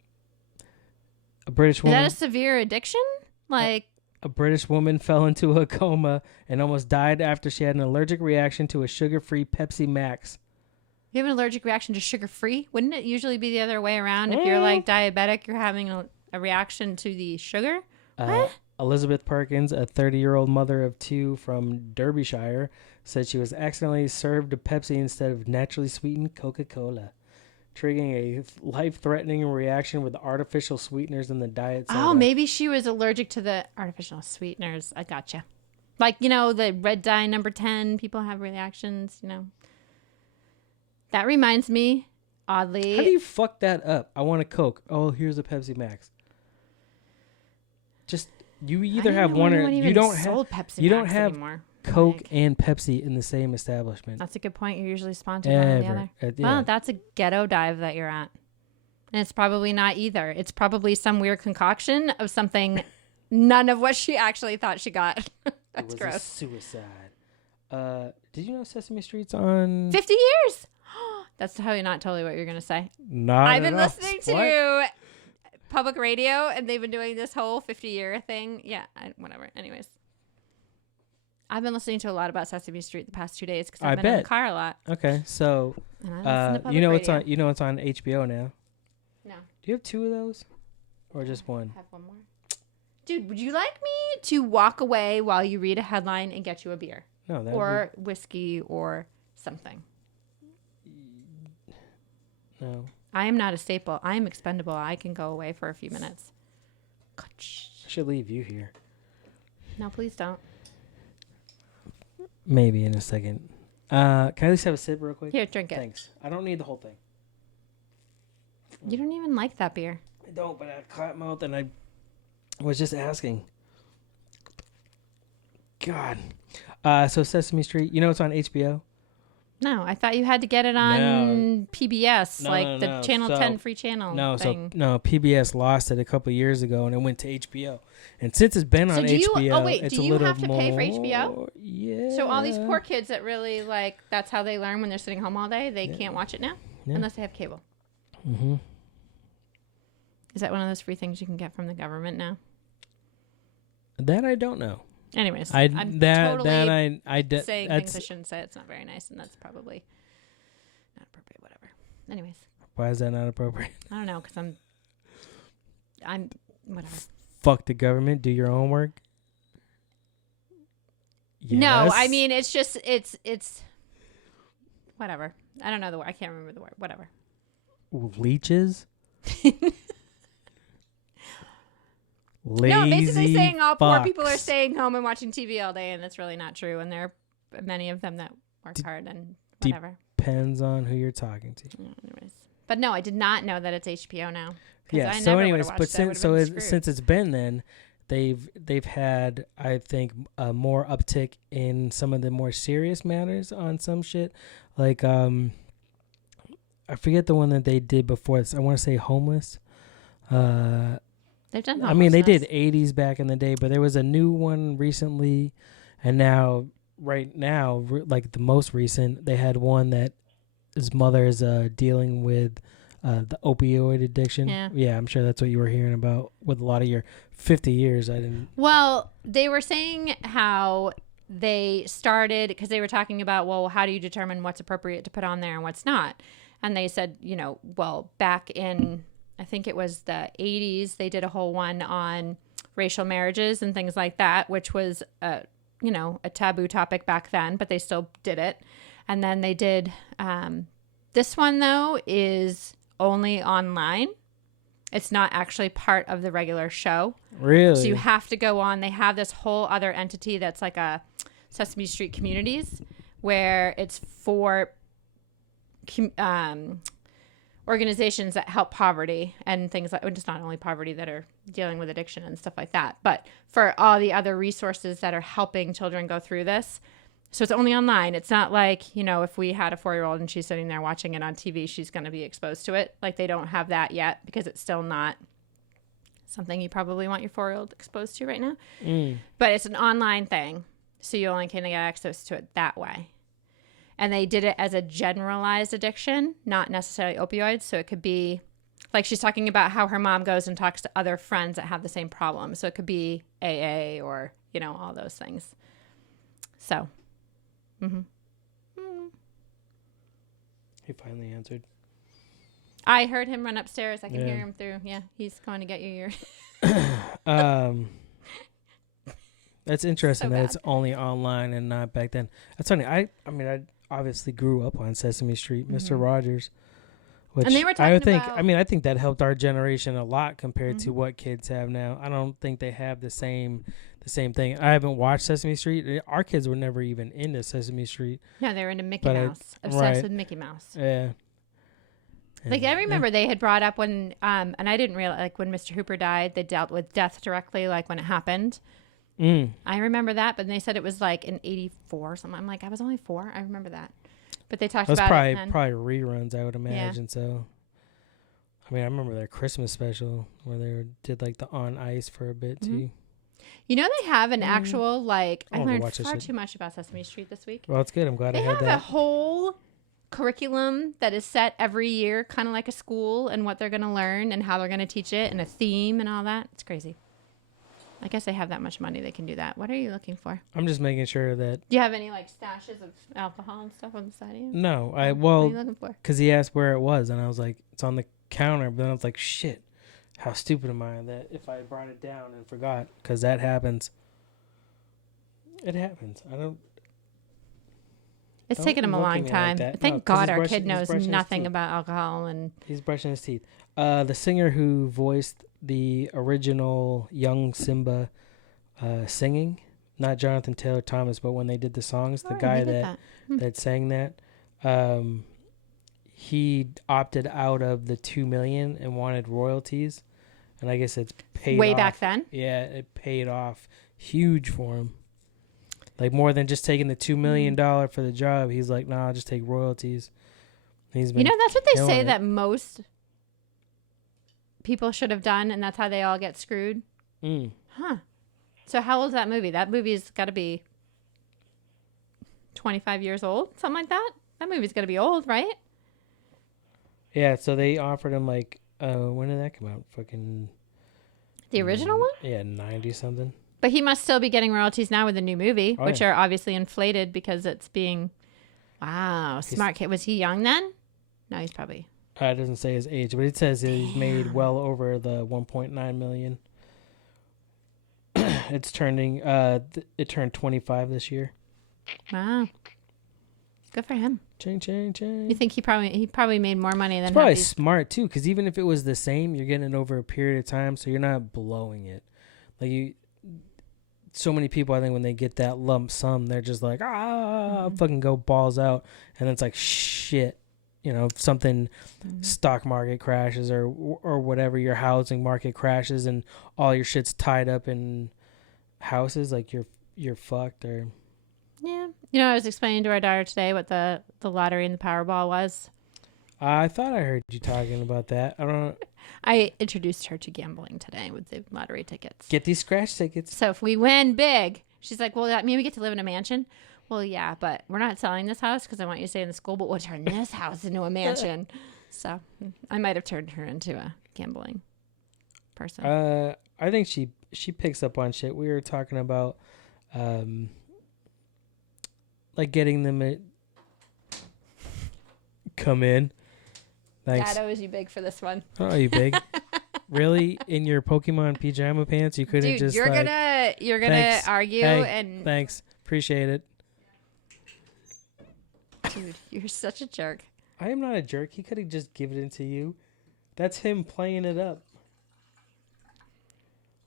A British woman. Is that a severe addiction? Like, a British woman fell into a coma and almost died after she had an allergic reaction to a sugar-free Pepsi Max. You have an allergic reaction to sugar-free? Wouldn't it usually be the other way around? If you're like diabetic, you're having a reaction to the sugar? What? Elizabeth Perkins, a 30-year-old mother of 2 from Derbyshire, said she was accidentally served a Pepsi instead of naturally sweetened Coca-Cola, triggering a life-threatening reaction with artificial sweeteners in the diet soda. Oh, maybe she was allergic to the artificial sweeteners. I gotcha. Like, the red dye number 10, people have reactions, That reminds me, oddly. How do you fuck that up? I want a Coke. Oh, here's a Pepsi Max. Just, you either have one or you don't have Pepsi you don't Max have anymore. Coke and Pepsi in the same establishment. That's a good point. You're usually sponsored one or the other. Yeah. Well, that's a ghetto dive that you're at. And it's probably not either. It's probably some weird concoction of something none of what she actually thought she got. That's gross. A suicide. Did you know Sesame Street's on 50 years? That's totally not totally what you're going to say. I've been listening to public radio, and they've been doing this whole 50-year thing. Yeah, whatever. Anyways. I've been listening to a lot about Sesame Street the past 2 days because I've been in the car a lot. Okay, so it's on HBO now. No. Do you have 2 of those, or just one? I have one more. Dude, would you like me to walk away while you read a headline and get you a beer? No, or whiskey or something. No. I am not a staple. I am expendable. I can go away for a few minutes. I should leave you here. No, please don't. Maybe in a second. Can I at least have a sip real quick? Here, drink it. Thanks. I don't need the whole thing. You don't even like that beer. I don't, but I caught mouth and I was just asking. God. So Sesame Street, it's on HBO? No, I thought you had to get it on PBS, No. Channel 10 free channel thing. No, PBS lost it a couple years ago and it went to HBO. And since it's been on HBO, it's do a you little have to more, pay for HBO? Yeah. So all these poor kids that really that's how they learn when they're sitting home all day, they can't watch it now unless they have cable. Mm-hmm. Is that one of those free things you can get from the government now? That I don't know. Anyways, I'm totally saying things I shouldn't say. It's not very nice, and that's probably not appropriate. Whatever. Anyways. Why is that not appropriate? I don't know, because I'm whatever. Fuck the government. Do your own work. Yes. No, I mean it's just it's whatever. I don't know the word. I can't remember the word. Whatever. Leeches. No, basically saying all poor people are staying home and watching TV all day, and that's really not true. And there are many of them that work hard and whatever. Depends on who you're talking to. Anyways. But no, I did not know that it's HBO now. Yeah. So anyways, but since it's been then, they've had, I think, a more uptick in some of the more serious matters on some shit. Like I forget the one that they did before this. I want to say homeless. They've done. I mean, they did 80s back in the day, but there was a new one recently, and right now, like the most recent, they had one that his mother is dealing with the opioid addiction. Yeah, I'm sure that's what you were hearing about with a lot of your 50 years. I didn't. Well, they were saying how they started because they were talking about, well, how do you determine what's appropriate to put on there and what's not? And they said, back in, I think it was the 80s, they did a whole one on racial marriages and things like that, which was a taboo topic back then, but they still did it. And then they did, this one though is only online. It's not actually part of the regular show. Really? So you have to go on. They have this whole other entity that's like a Sesame Street Communities, where it's for organizations that help poverty and things like, just not only poverty, that are dealing with addiction and stuff like that, but for all the other resources that are helping children go through this. So it's only online. It's not like, if we had a 4-year-old and she's sitting there watching it on TV, she's going to be exposed to it. Like, they don't have that yet because it's still not something you probably want your 4-year-old exposed to right now. But it's an online thing. So you only can get access to it that way. And they did it as a generalized addiction, not necessarily opioids. So it could be like she's talking about how her mom goes and talks to other friends that have the same problem. So it could be AA or, all those things. So. He finally answered. I heard him run upstairs. I can hear him through. Yeah, he's going to get you That's interesting that it's only online and not back then. That's funny. I obviously grew up on Sesame Street, Mr. Rogers, which and they were talking about, I think that helped our generation a lot compared to what kids have now. I don't think they have the same thing. I haven't watched Sesame Street. Our kids were never even into Sesame Street. No, they were into Mickey Mouse. Obsessed with Mickey Mouse. Yeah. Like, I remember they had brought up when, and I didn't realize, like, when Mr. Hooper died, they dealt with death directly, like, when it happened. I remember that, but they said it was, like, in 84 or something. I'm like, I was only 4. I remember that. But they talked about it. That's probably reruns, I would imagine, so. I mean, I remember their Christmas special where they did, like, the On Ice for a bit, too. They have an actual, like, I learned far too much about Sesame Street this week. Well, it's good. I'm glad I had that. They have a whole curriculum that is set every year, kind of like a school, and what they're going to learn and how they're going to teach it and a theme and all that. It's crazy. I guess they have that much money they can do that. What are you looking for? I'm just making sure that... Do you have any, like, stashes of alcohol and stuff on the side of you? No. What are you looking for? Because he asked where it was, and I was like, it's on the counter. But then I was like, shit, how stupid am I that if I brought it down and forgot? Because that happens. It happens. It's taken him a long time. Like Thank God our kid knows nothing about alcohol. And he's brushing his teeth. The singer who voiced the original young Simba singing, not Jonathan Taylor Thomas, but when they did the songs, the guy that sang that, he opted out of the $2 million and wanted royalties. and I guess it's paid Way off. back then? Yeah, it paid off huge for him. Like more than just taking the $2 million for the job. He's like, nah, I'll just take royalties. He's been That's what they say it. that most people should have done, and that's how they all get screwed. Huh. So how old is that movie? That movie's got to be 25 years old, something like that. That movie's got to be old, right? Yeah, so they offered him like, when did that come out? Fucking... The original one? Yeah, 90-something. But he must still be getting royalties now with the new movie, which are obviously inflated because it's being... Wow, smart kid. Was he young then? No, he's probably... It doesn't say his age, but it says he's made well over the 1.9 million. It's turning... it turned 25 this year. Wow. Good for him. Ching, ching, ching. You think he probably made more money than... It's probably smart, too, because even if it was the same, you're getting it over a period of time, so you're not blowing it. Like, so many people, I think, when they get that lump sum, they're just like, fucking go balls out. And it's like, shit. If something stock market crashes or whatever, your housing market crashes and all your shit's tied up in houses, like you're fucked. Or yeah. I was explaining to our daughter today what the lottery and the Powerball was. I thought I heard you talking about that. I don't know. I introduced her to gambling today with the lottery tickets. Get these scratch tickets. So if we win big, she's like, well, that mean we get to live in a mansion? Well, yeah, but we're not selling this house because I want you to stay in the school, but we'll turn this house into a mansion. So I might have turned her into a gambling person. I think she picks up on shit. We were talking about like getting them to come in. Thanks. Dad owes you big for this one. Oh, you big? Really? In your Pokemon pajama pants? You couldn't just you're gonna argue and thanks. Appreciate it. Dude, you're such a jerk. I am not a jerk. He could have just given it to you. That's him playing it up.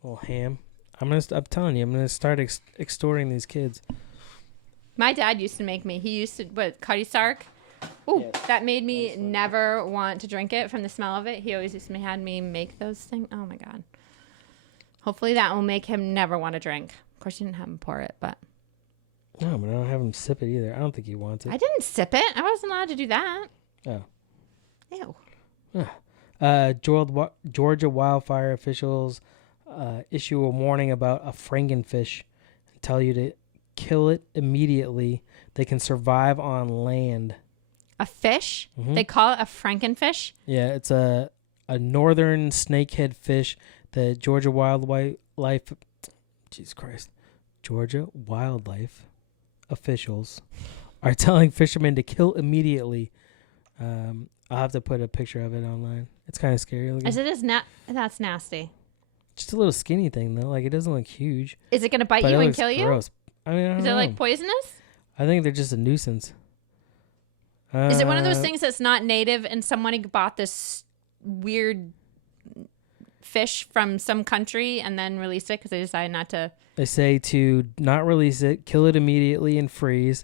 Well, ham. I'm telling you, I'm gonna start extorting these kids. My dad used to make me. He used to Cutty Sark. Ooh, yes. That made me never want to drink it from the smell of it. He always used to had me make those things. Oh my god. Hopefully that will make him never want to drink. Of course, you didn't have him pour it, but. No, but I don't have him sip it either. I don't think he wants it. I didn't sip it. I wasn't allowed to do that. Oh. Ew. Georgia wildfire officials issue a warning about a frankenfish and tell you to kill it immediately. They can survive on land. A fish? Mm-hmm. They call it a frankenfish? Yeah, it's a northern snakehead fish. The Georgia wildlife... Jesus Christ. Georgia wildlife officials are telling fishermen to kill immediately. I'll have to put a picture of it online. It's kind of scary looking. That's nasty. Just a little skinny thing though. Like it doesn't look huge. Is it gonna bite you and kill you? Gross. I mean, I don't know. Is it like poisonous? I think they're just a nuisance. Is it one of those things that's not native and somebody bought this weird fish from some country and then released it because they decided not to? They say to not release it, kill it immediately and freeze.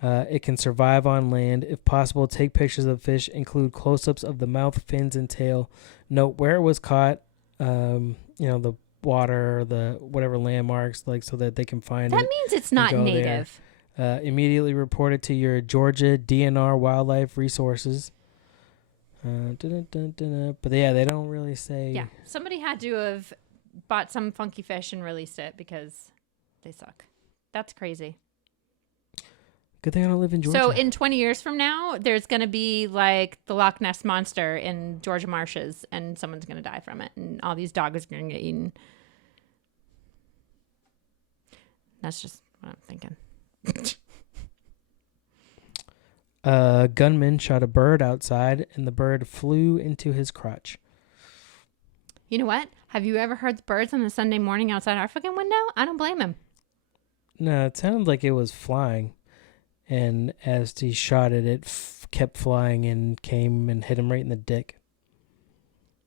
It can survive on land. If possible, take pictures of the fish, include close-ups of the mouth, fins, and tail. Note where it was caught, the water, the whatever landmarks, like so that they can find it. That means it's not native. Immediately report it to your Georgia DNR Wildlife Resources. But yeah, they don't really say. Yeah, somebody had to have bought some funky fish and released it because they suck. That's crazy. Good thing I don't live in Georgia. So in 20 years from now, there's going to be like the Loch Ness Monster in Georgia marshes and someone's going to die from it and all these dogs are going to get eaten. That's just what I'm thinking. A gunman shot a bird outside and the bird flew into his crotch. You know what? Have you ever heard the birds on a Sunday morning outside our fucking window? I don't blame him. No, it sounded like it was flying. And as he shot it, it kept flying and came and hit him right in the dick.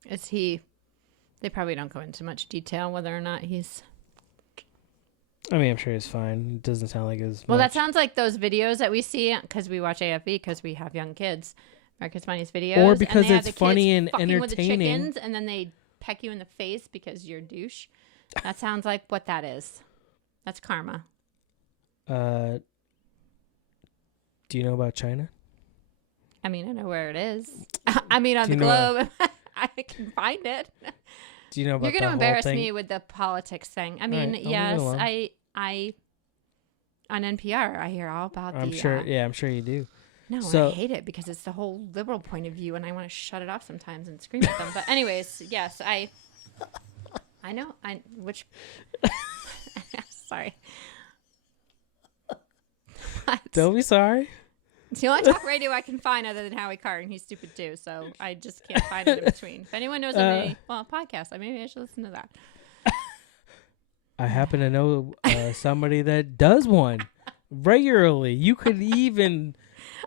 They probably don't go into much detail whether or not he's... I mean, I'm sure he's fine. It doesn't sound like it's Well, that sounds like those videos that we see because we watch AFV because we have young kids. Marcus Funny's videos. Or because it's funny and entertaining. With the chickens, and then they peck you in the face because you're a douche. That sounds like what that is. That's karma. Do you know about China? I mean, I know where it is. I mean, on Do the you know globe, I can find it. Do you know about You're going the to whole embarrass thing? me with the politics thing. I All mean, right, I'll leave it yes, alone. I on NPR, I hear all about I'm the. sure. Yeah, I'm sure you do. No, So- I hate it because it's the whole liberal point of view, and I want to shut it off sometimes and scream at them. But anyways, yes, I know. Sorry. Don't be sorry. It's the only talk radio I can find other than Howie Carr, and he's stupid too. So I just can't find it in between. If anyone knows of any, podcast, maybe I should listen to that. I happen to know somebody that does one regularly. You could even.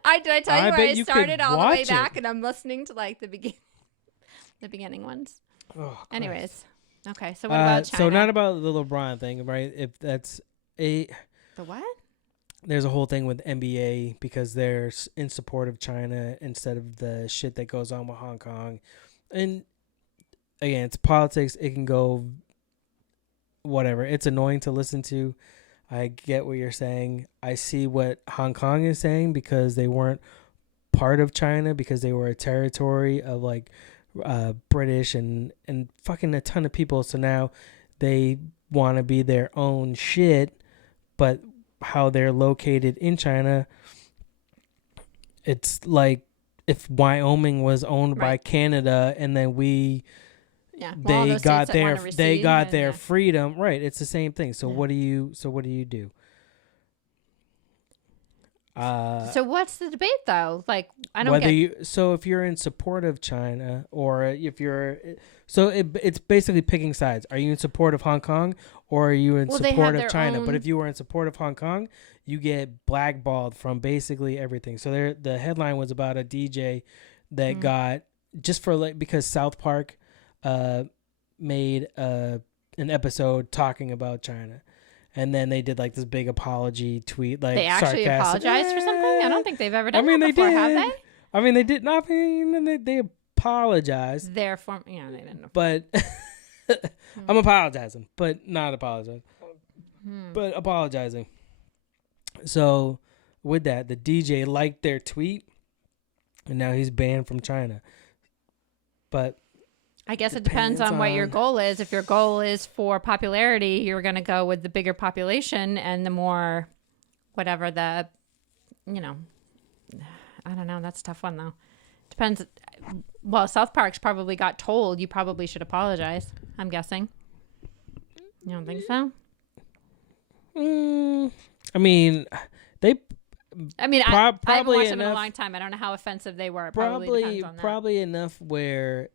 Did I tell you I where bet I you could started all the way watch it. back, and I'm listening to like the beginning ones. Oh, Christ. Anyways, okay. So what about China? So not about the LeBron thing, right? If that's the what? there's a whole thing with NBA because they're in support of China instead of the shit that goes on with Hong Kong. And again, it's politics. It can go whatever. It's annoying to listen to. I get what you're saying. I see what Hong Kong is saying because they weren't part of China because they were a territory of like British and fucking a ton of people. So now they want to be their own shit, but how they're located in China, it's like if Wyoming was owned by Canada and then they got their freedom, right? It's the same thing. So what do you do? So what's the debate though? Like I don't get. So if you're in support of China or if you're, it's basically picking sides. Are you in support of Hong Kong or are you in support of China? But if you were in support of Hong Kong, you get blackballed from basically everything. So the headline was about a DJ that got just for like because South Park made an episode talking about China. And then they did like this big apology tweet, like they actually sarcastic. apologized for something. I don't think they've ever done that they before, did. have they? I mean, they did not. They apologized. They didn't. But I'm apologizing, but not apologizing, but apologizing. So with that, the DJ liked their tweet, and now he's banned from China. But I guess it depends on what your goal is. If your goal is for popularity, you're going to go with the bigger population and the more whatever I don't know. That's a tough one, though. Depends. Well, South Park's probably got told you probably should apologize, I'm guessing. You don't think so? I mean, they... I haven't watched them in a long time. I don't know how offensive they were. It probably depends on that. Probably enough where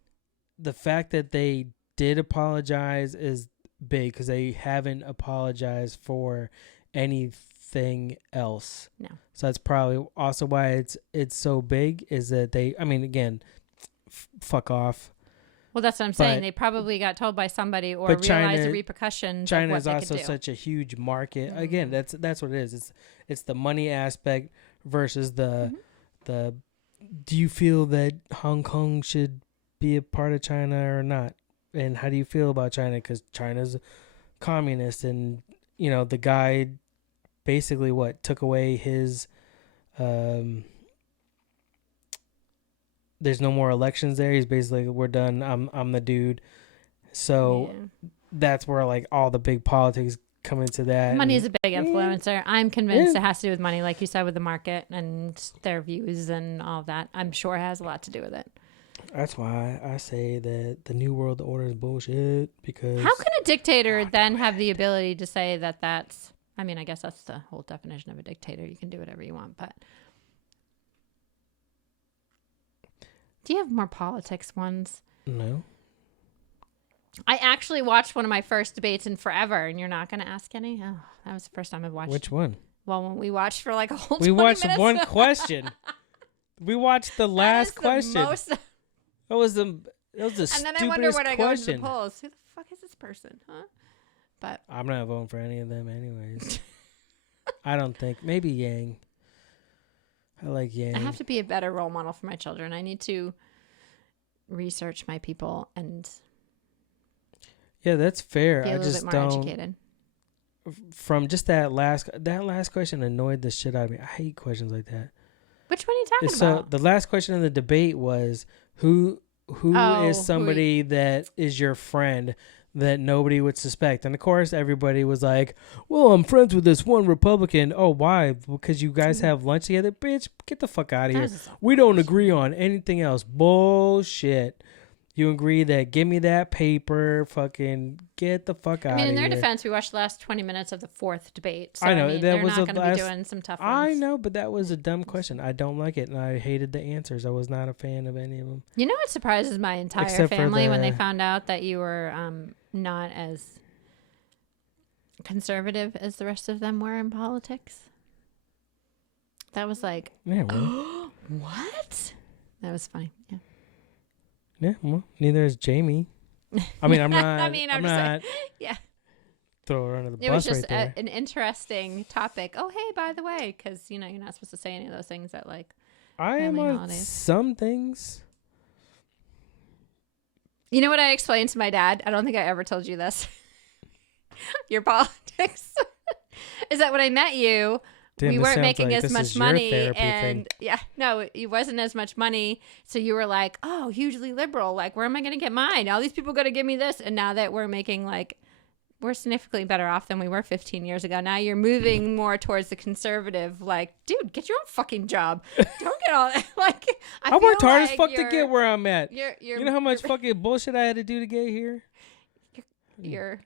the fact that they did apologize is big because they haven't apologized for anything else. No. So that's probably also why it's so big is that they, I mean, again, fuck off. Well, that's what I'm saying. They probably got told by somebody or realized the repercussions. China of is what also they could do. such a huge market. Again, that's what it is. It's the money aspect versus the do you feel that Hong Kong should be a part of China or not? And how do you feel about China? Because China's communist, and the guy basically took away his. There's no more elections there. He's basically, we're done. I'm the dude. So that's where like all the big politics come into that. Money is a big influencer. I'm convinced it has to do with money, like you said, with the market and their views and all of that. I'm sure it has a lot to do with it. That's why I say that the New World Order is bullshit because... How can a dictator then have the ability to say that that's... I mean, I guess that's the whole definition of a dictator. You can do whatever you want, but... Do you have more politics ones? No. I actually watched one of my first debates in forever, and you're not going to ask any? Oh, that was the first time I've watched... Which one? Well, when we watched for like a whole 20 We watched minutes. one question. We watched the last question. That was the stupidest And then I wonder when I go into the question. polls, who the fuck is this person, huh? But I'm not voting for any of them anyways. I don't think. Maybe Yang. I like Yang. I have to be a better role model for my children. I need to research my people and Yeah, that's fair. Be a I little just bit more don't. educated. From just that last question annoyed the shit out of me. I hate questions like that. Which one are you talking So about? the last question in the debate was who is Oh, somebody that is your friend that nobody would suspect? And of course, everybody was like, "Well, I'm friends with this one Republican." Oh, why? Because you guys have lunch together, bitch. Get the fuck out of That here. was so We don't bullshit. agree on anything else. Bullshit. You agree that give me that paper, fucking get the fuck I out mean, of in their here. defense, we watched the last 20 minutes of the fourth debate. So, I know, mean, that they're was not the going to be last- doing some tough I ones. know, but that was a dumb question. I don't like it, and I hated the answers. I was not a fan of any of them. You know what surprises my entire Except for family when they the- found out that you were not as conservative as the rest of them were in politics? That was like, Yeah, well, what? That was funny. Yeah. yeah, well, neither is Jamie. I mean, I'm not. I mean, I'm just not yeah. throw her under the It was bus just right there. an interesting topic. Oh, hey, by the way, because, you know, you're not supposed to say any of those things at, like, I am family on holidays. some things. You know what I explained to my dad? I don't think I ever told you this. Your politics. Is that when I met you, Damn, we this weren't sounds making like as this much is your money, therapy and thing. yeah, no, it wasn't as much money. So you were like, "Oh, hugely liberal. Like, where am I going to get mine? All these people going to give me this." And now that we're making like, we're significantly better off than we were 15 years ago. Now you're moving more towards the conservative. Like, dude, get your own fucking job. Don't get all like. I worked feel hard as like fuck to you're- get where I'm at. You're, You know how much fucking bullshit I had to do to get here? you're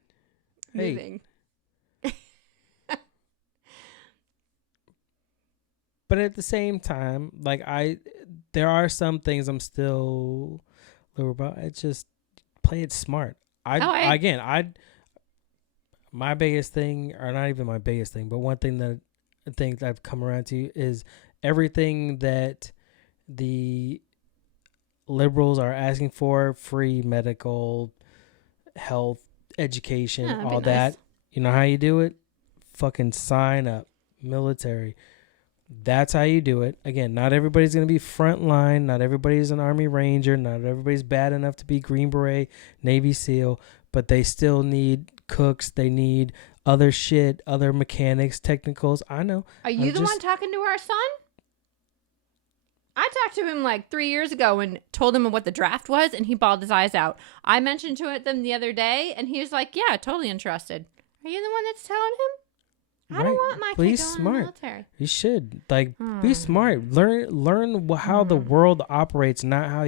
Hey. moving. But at the same time, like there are some things I'm still liberal about. It's just play it smart. My biggest thing, or not even my biggest thing, but one thing that I think I've come around to is everything that the liberals are asking for: free medical, health, education, Yeah, that'd be all nice. that. You know how you do it? Fucking sign up, military. That's how you do it. Again, not everybody's going to be frontline. Not everybody's an Army Ranger. Not everybody's bad enough to be Green Beret, Navy SEAL. But they still need cooks. They need other shit, other mechanics, technicals. I know. Are you the one talking to our son? I talked to him like 3 years ago and told him what the draft was, and he bawled his eyes out. I mentioned to them the other day, and he was like, "Yeah, totally interested." Are you the one that's telling him? I don't want my kid going in the military. You should be smart. Learn how the world operates, not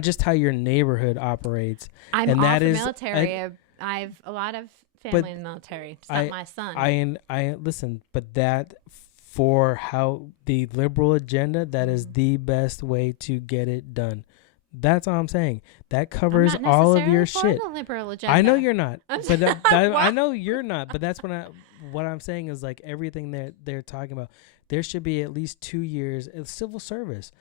just how your neighborhood operates. I'm and all that for is military. I've a lot of family in the military. It's not my son. I listen, but that for how the liberal agenda, that is the best way to get it done. That's all I'm saying. That covers I'm not all of your necessarily shit. for the liberal agenda. I know you're not, but I What? know you're not. But that's what I'm saying is like everything that they're talking about. There should be at least 2 years of civil service.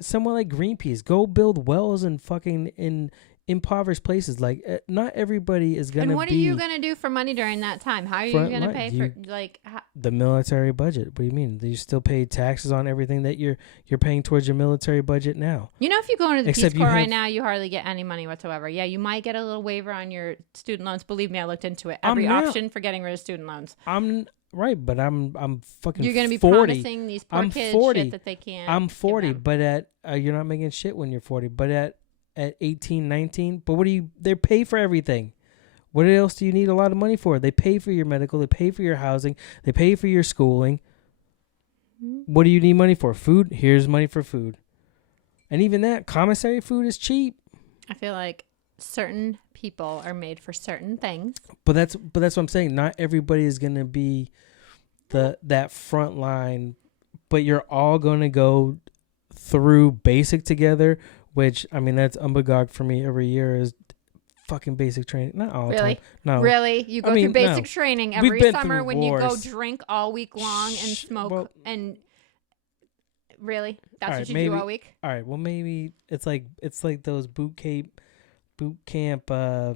Someone like Greenpeace, go build wells in fucking in impoverished places. Like not everybody is gonna. And what are you gonna do for money during that time? How are you gonna pay for like? The military budget? What do you mean? Do you still pay taxes on everything that you're paying towards your military budget now? You know, if you go into the Except Peace Corps you right have- now, you hardly get any money whatsoever. Yeah, you might get a little waiver on your student loans. Believe me, I looked into it. Every option for getting rid of student loans. I'm right, but I'm fucking. You're gonna be 40. promising these poor I'm kids 40. shit that they can't. I'm give 40, them. but you're not making shit when you're 40. But at 18, 19, but they pay for everything. What else do you need a lot of money for? They pay for your medical, they pay for your housing, they pay for your schooling. What do you need money for? Food? Here's money for food. And even that, commissary food is cheap. I feel like certain people are made for certain things. But that's what I'm saying. Not everybody is gonna be that front line, but you're all gonna go through basic together, which I mean that's umbagog for me every year is fucking basic training. Not all the Really? time. No. Really? You go through basic training We've every been summer through when you go wars. drink all week long and Shh, smoke well- and really? That's All what right, you maybe- do all week? All right. Well, maybe it's like those boot camp. I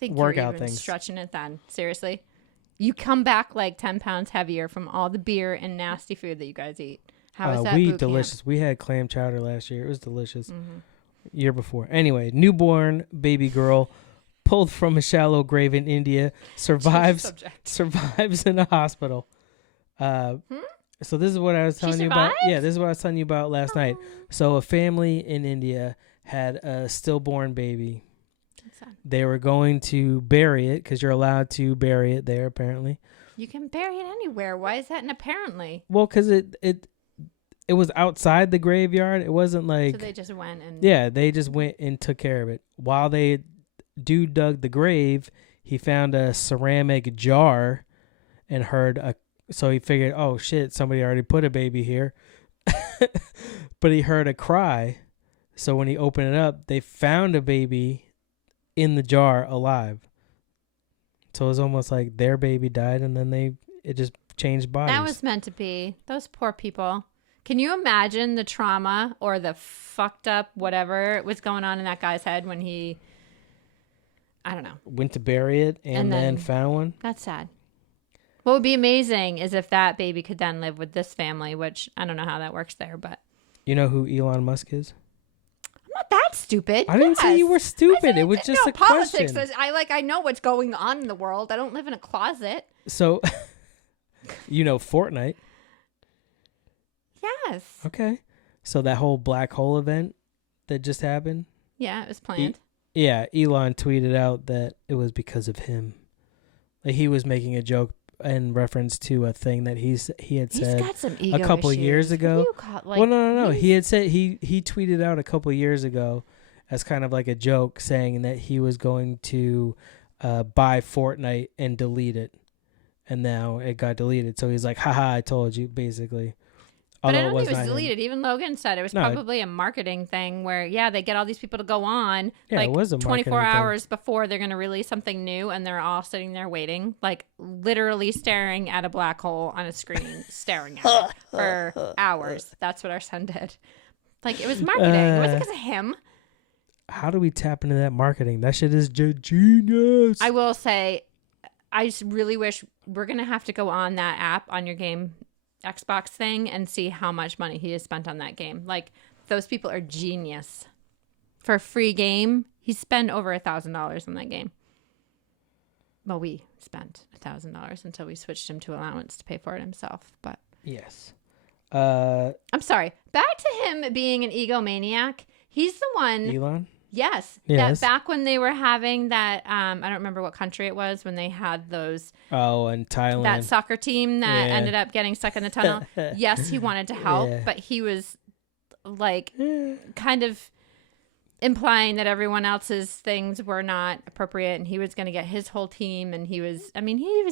think workout you're even things. stretching it then. Seriously. You come back like 10 pounds heavier from all the beer and nasty food that you guys eat. How is that we boot eat delicious. camp? We had clam chowder last year. It was delicious. Mm-hmm. Year before. Anyway, newborn baby girl. pulled from a shallow grave in India, survives Subject. in a hospital. So this is what I was telling you about. Yeah, this is what I was telling you about last night. So a family in India had a stillborn baby. That's sad. They were going to bury it because you're allowed to bury it there, apparently. You can bury it anywhere. Why is that an apparently? Well, because it was outside the graveyard. It wasn't like... So they just went and... Yeah, they just went and took care of it. While dude dug the grave, he found a ceramic jar and so he figured, oh shit, somebody already put a baby here. But he heard a cry. So when he opened it up, they found a baby in the jar alive. So it was almost like their baby died and then it just changed bodies. That was meant to be. Those poor people. Can you imagine the trauma or the fucked up whatever was going on in that guy's head when he, I don't know, went to bury it and then found one? That's sad. What would be amazing is if that baby could then live with this family, which I don't know how that works there, but. You know who Elon Musk is? I'm not that stupid. I didn't say you were stupid. It was just a politics question. I know what's going on in the world. I don't live in a closet. So, you know Fortnite. Yes. Okay. So that whole black hole event that just happened? Yeah, it was planned. Elon tweeted out that it was because of him. Like he was making a joke in reference to a thing that he had said got some ego a couple issues. years ago. Well, no. He's- He had said he tweeted out a couple years ago as kind of like a joke saying that he was going to buy Fortnite and delete it. And now it got deleted. So he's like, haha, I told you, basically. But I Although don't think it was not him. deleted. Even Logan said it was probably a marketing thing where, they get all these people to go on Yeah, it was a 24 marketing thing. hours before they're going to release something new, and they're all sitting there waiting, like literally staring at a black hole on a screen, staring at it for hours. That's what our son did. Like, it was marketing. It wasn't because of him. How do we tap into that marketing? That shit is genius. I will say, I just really wish we're going to have to go on that app on your game Xbox thing and see how much money he has spent on that game. Like, those people are genius. For a free game, he spent over $1,000 on that game. Well, we spent $1,000 until we switched him to allowance to pay for it himself. But yes. I'm sorry. Back to him being an egomaniac. He's the one. Elon? Yes. Yes. That back when they were having that, I don't remember what country it was, when they had those. Oh, and Thailand. That soccer team that ended up getting stuck in the tunnel. Yes, he wanted to help, but he was like kind of implying that everyone else's things were not appropriate and he was going to get his whole team. And he was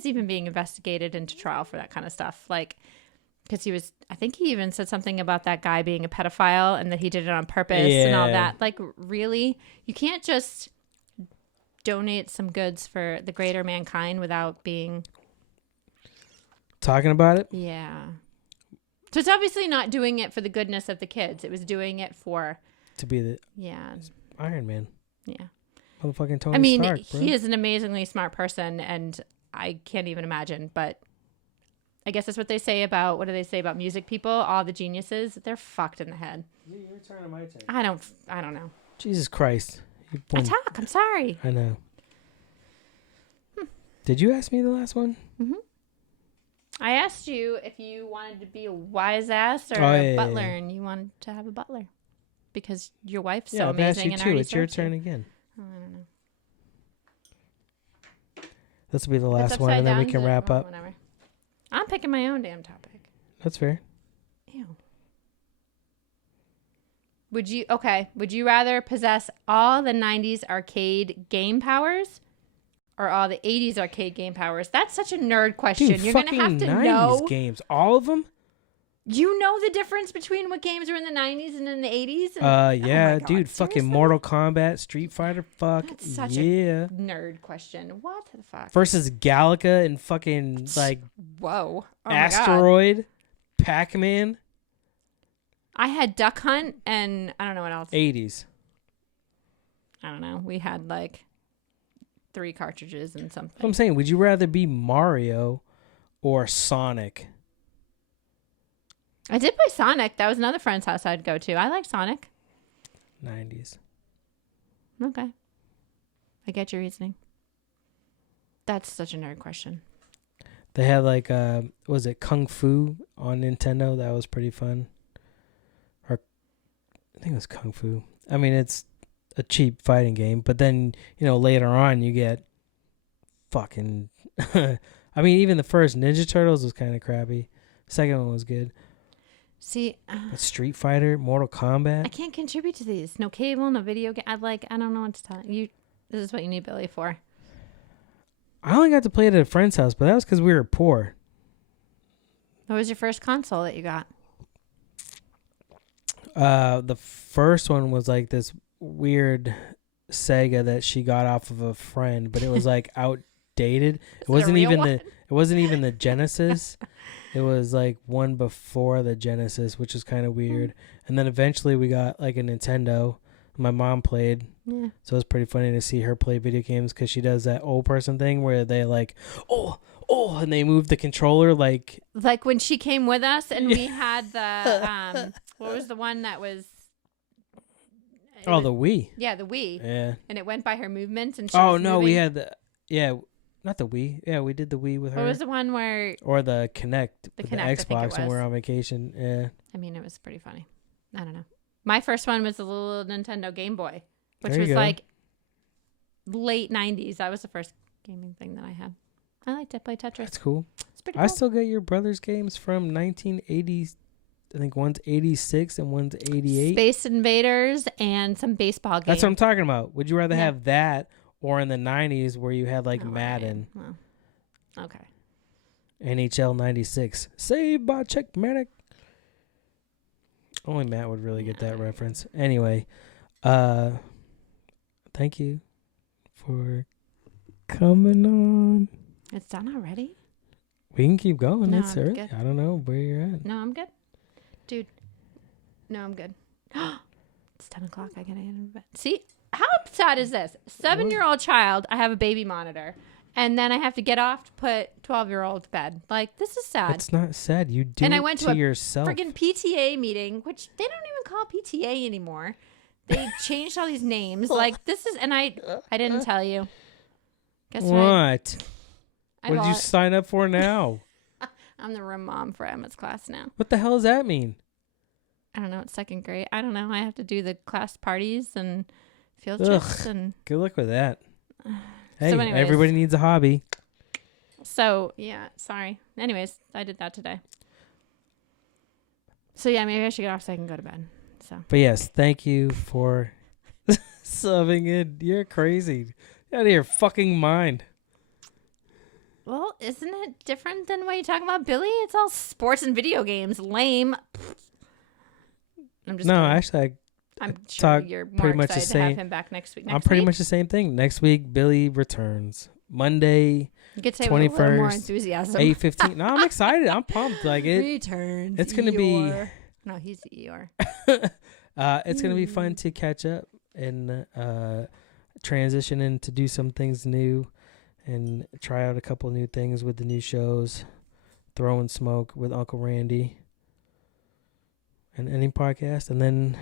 even being investigated into trial for that kind of stuff. Like, because I think he even said something about that guy being a pedophile and that he did it on purpose and all that. Like, really? You can't just donate some goods for the greater mankind without being... Talking about it? Yeah. So it's obviously not doing it for the goodness of the kids. It was doing it for... To be the Iron Man. Yeah. Motherfucking Tony Stark, bro. He is an amazingly smart person, and I can't even imagine, but... I guess that's what they say about, what do they say about music people? All the geniuses, they're fucked in the head. Your turn or my turn? I don't know. Jesus Christ. I talk. I'm sorry. I know. Did you ask me the last one? Mm-hmm. I asked you if you wanted to be a wise ass or a butler, and you wanted to have a butler because your wife's so amazing. I've asked you too. It's your turn again. Oh, I don't know. This will be the last one, and then we can wrap up. Whatever. I'm picking my own damn topic. That's fair. Ew. Would you rather possess all the 90s arcade game powers or all the 80s arcade game powers? That's such a nerd question. Dude, You're going to have to 90s know. games. All of them? You know the difference between what games were in the 90s and in the 80s? Yeah, God, dude. Fucking seriously? Mortal Kombat, Street Fighter, fuck. That's such a nerd question. What the fuck? Versus Galaga and fucking, like, whoa. Oh Asteroid, Pac-Man. I had Duck Hunt and I don't know what else. 80s. I don't know. We had like 3 cartridges and something. I'm saying, would you rather be Mario or Sonic? I did play Sonic. That was another friend's house I'd go to. I like Sonic. 90s. Okay. I get your reasoning. That's such a nerd question. They had like was it Kung Fu on Nintendo? That was pretty fun. Or I think it was Kung Fu. I mean, it's a cheap fighting game, but then, later on you get fucking I mean, even the first Ninja Turtles was kind of crappy. Second one was good. See, But Street Fighter, Mortal Kombat. I can't contribute to these. No cable, no video game. I don't know what to tell you. This is what you need Billy for. I only got to play it at a friend's house, but that was because we were poor. What was your first console that you got? The first one was like this weird Sega that she got off of a friend, but it was like outdated. It wasn't even the Genesis. It was like one before the Genesis, which is kind of weird. And then eventually we got like a Nintendo. My mom played. Yeah. So it was pretty funny to see her play video games because she does that old person thing where they like, oh, and they move the controller like when she came with us and we had the what was the one that was the Wii. Yeah, the Wii. Yeah. And it went by her movements and she Oh was no, moving. we had not the Wii. Yeah, we did the Wii with her. What was the one where or the Kinect with the Kinect, I think it Xbox when was. we're on vacation. Yeah. I mean, it was pretty funny. I don't know. My first one was the little Nintendo Game Boy, which There you was go. like late 90s. That was the first gaming thing that I had. I liked to play Tetris. That's cool. It's pretty cool. I still get your brother's games from 1980s. I think one's 86 and one's 88. Space Invaders and some baseball games. That's what I'm talking about. Would you rather Yeah. have that or in the 90s where you had like Oh, right. Madden, Well, okay. NHL 96, Saved by Checkmatic? Only Matt would really get that reference. Anyway, thank you for coming on. It's done already? We can keep going. No, It's I'm early. good. I don't know where you're at. No, I'm good. Dude. No, I'm good. It's 10 o'clock. I gotta get in bed. See? How sad is this? 7-year-old child, I have a baby monitor. And then I have to get off to put 12-year-old to bed. Like, this is sad. It's not sad. You do And I it went to to a yourself. Freaking PTA meeting, which they don't even call PTA anymore. They changed all these names. Like, this is, and I didn't tell you. Guess what? What? I What did you bought- sign up for now? I'm the room mom for Emma's class now. What the hell does that mean? I don't know. It's second grade. I don't know. I have to do the class parties and field Ugh. trips and. Good luck with that. Hey, So anyways. everybody needs a hobby. So yeah, sorry. Anyways, I did that today. So yeah, maybe I should get off so I can go to bed. So But yes, thank you for subbing in. You're crazy. Get out of your fucking mind. well, isn't it different than what you're talking about, Billy? It's all sports and video games. Lame. I'm just No, kidding. actually, I'm sure talk you're more pretty much the excited to have same- him back next week. I'm pretty much the same thing. Next week, Billy returns. Monday, You could say it with a little more 21st, enthusiasm. 8:15. No, I'm excited. I'm pumped. Like it. Returns. It's gonna be- Eeyore. No, he's Eeyore. It's gonna be fun to catch up and transition and to do some things new and try out a couple new things with the new shows. Throwing Smoke with Uncle Randy and any podcast, and then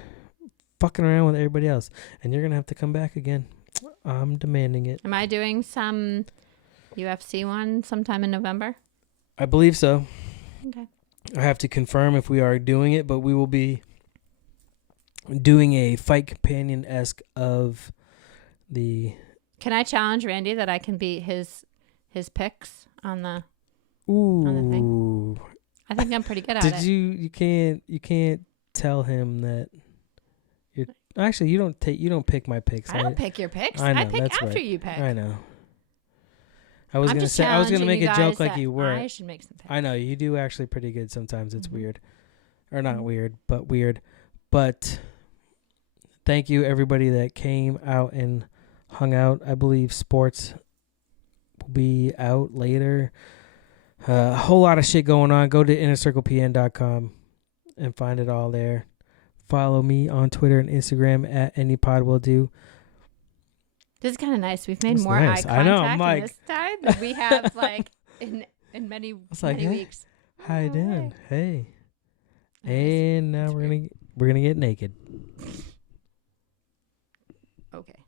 fucking around with everybody else. And you're gonna have to come back again. I'm demanding it. Am I doing some UFC one sometime in November? I believe so. Okay. I have to confirm if we are doing it, but we will be doing a fight companion-esque of the... Can I challenge Randy that I can beat his picks on the? Ooh. I think I'm pretty good at Did it. you can't tell him that you're... Actually, you don't pick my picks. I don't pick your picks. I know, I pick that's after right. you pick. I know. I was I'm gonna just say I was gonna make challenging a you joke guys like that you were. I should make some picks. I know you do actually pretty good sometimes. It's Mhm. weird, or not Mhm. weird, but weird. But thank you everybody that came out and hung out. I believe sports will be out later. A whole lot of shit going on. Go to innercirclepn.com and find it all there. Follow me on Twitter and Instagram at anypodwilldo. This is kind of nice. We've made That's more nice. eye contact I know, I'm like- in this time than we have like in many was like, many "Hey, weeks. How you Oh, doing? Hey. Nice. And now That's we're gonna get naked. Okay.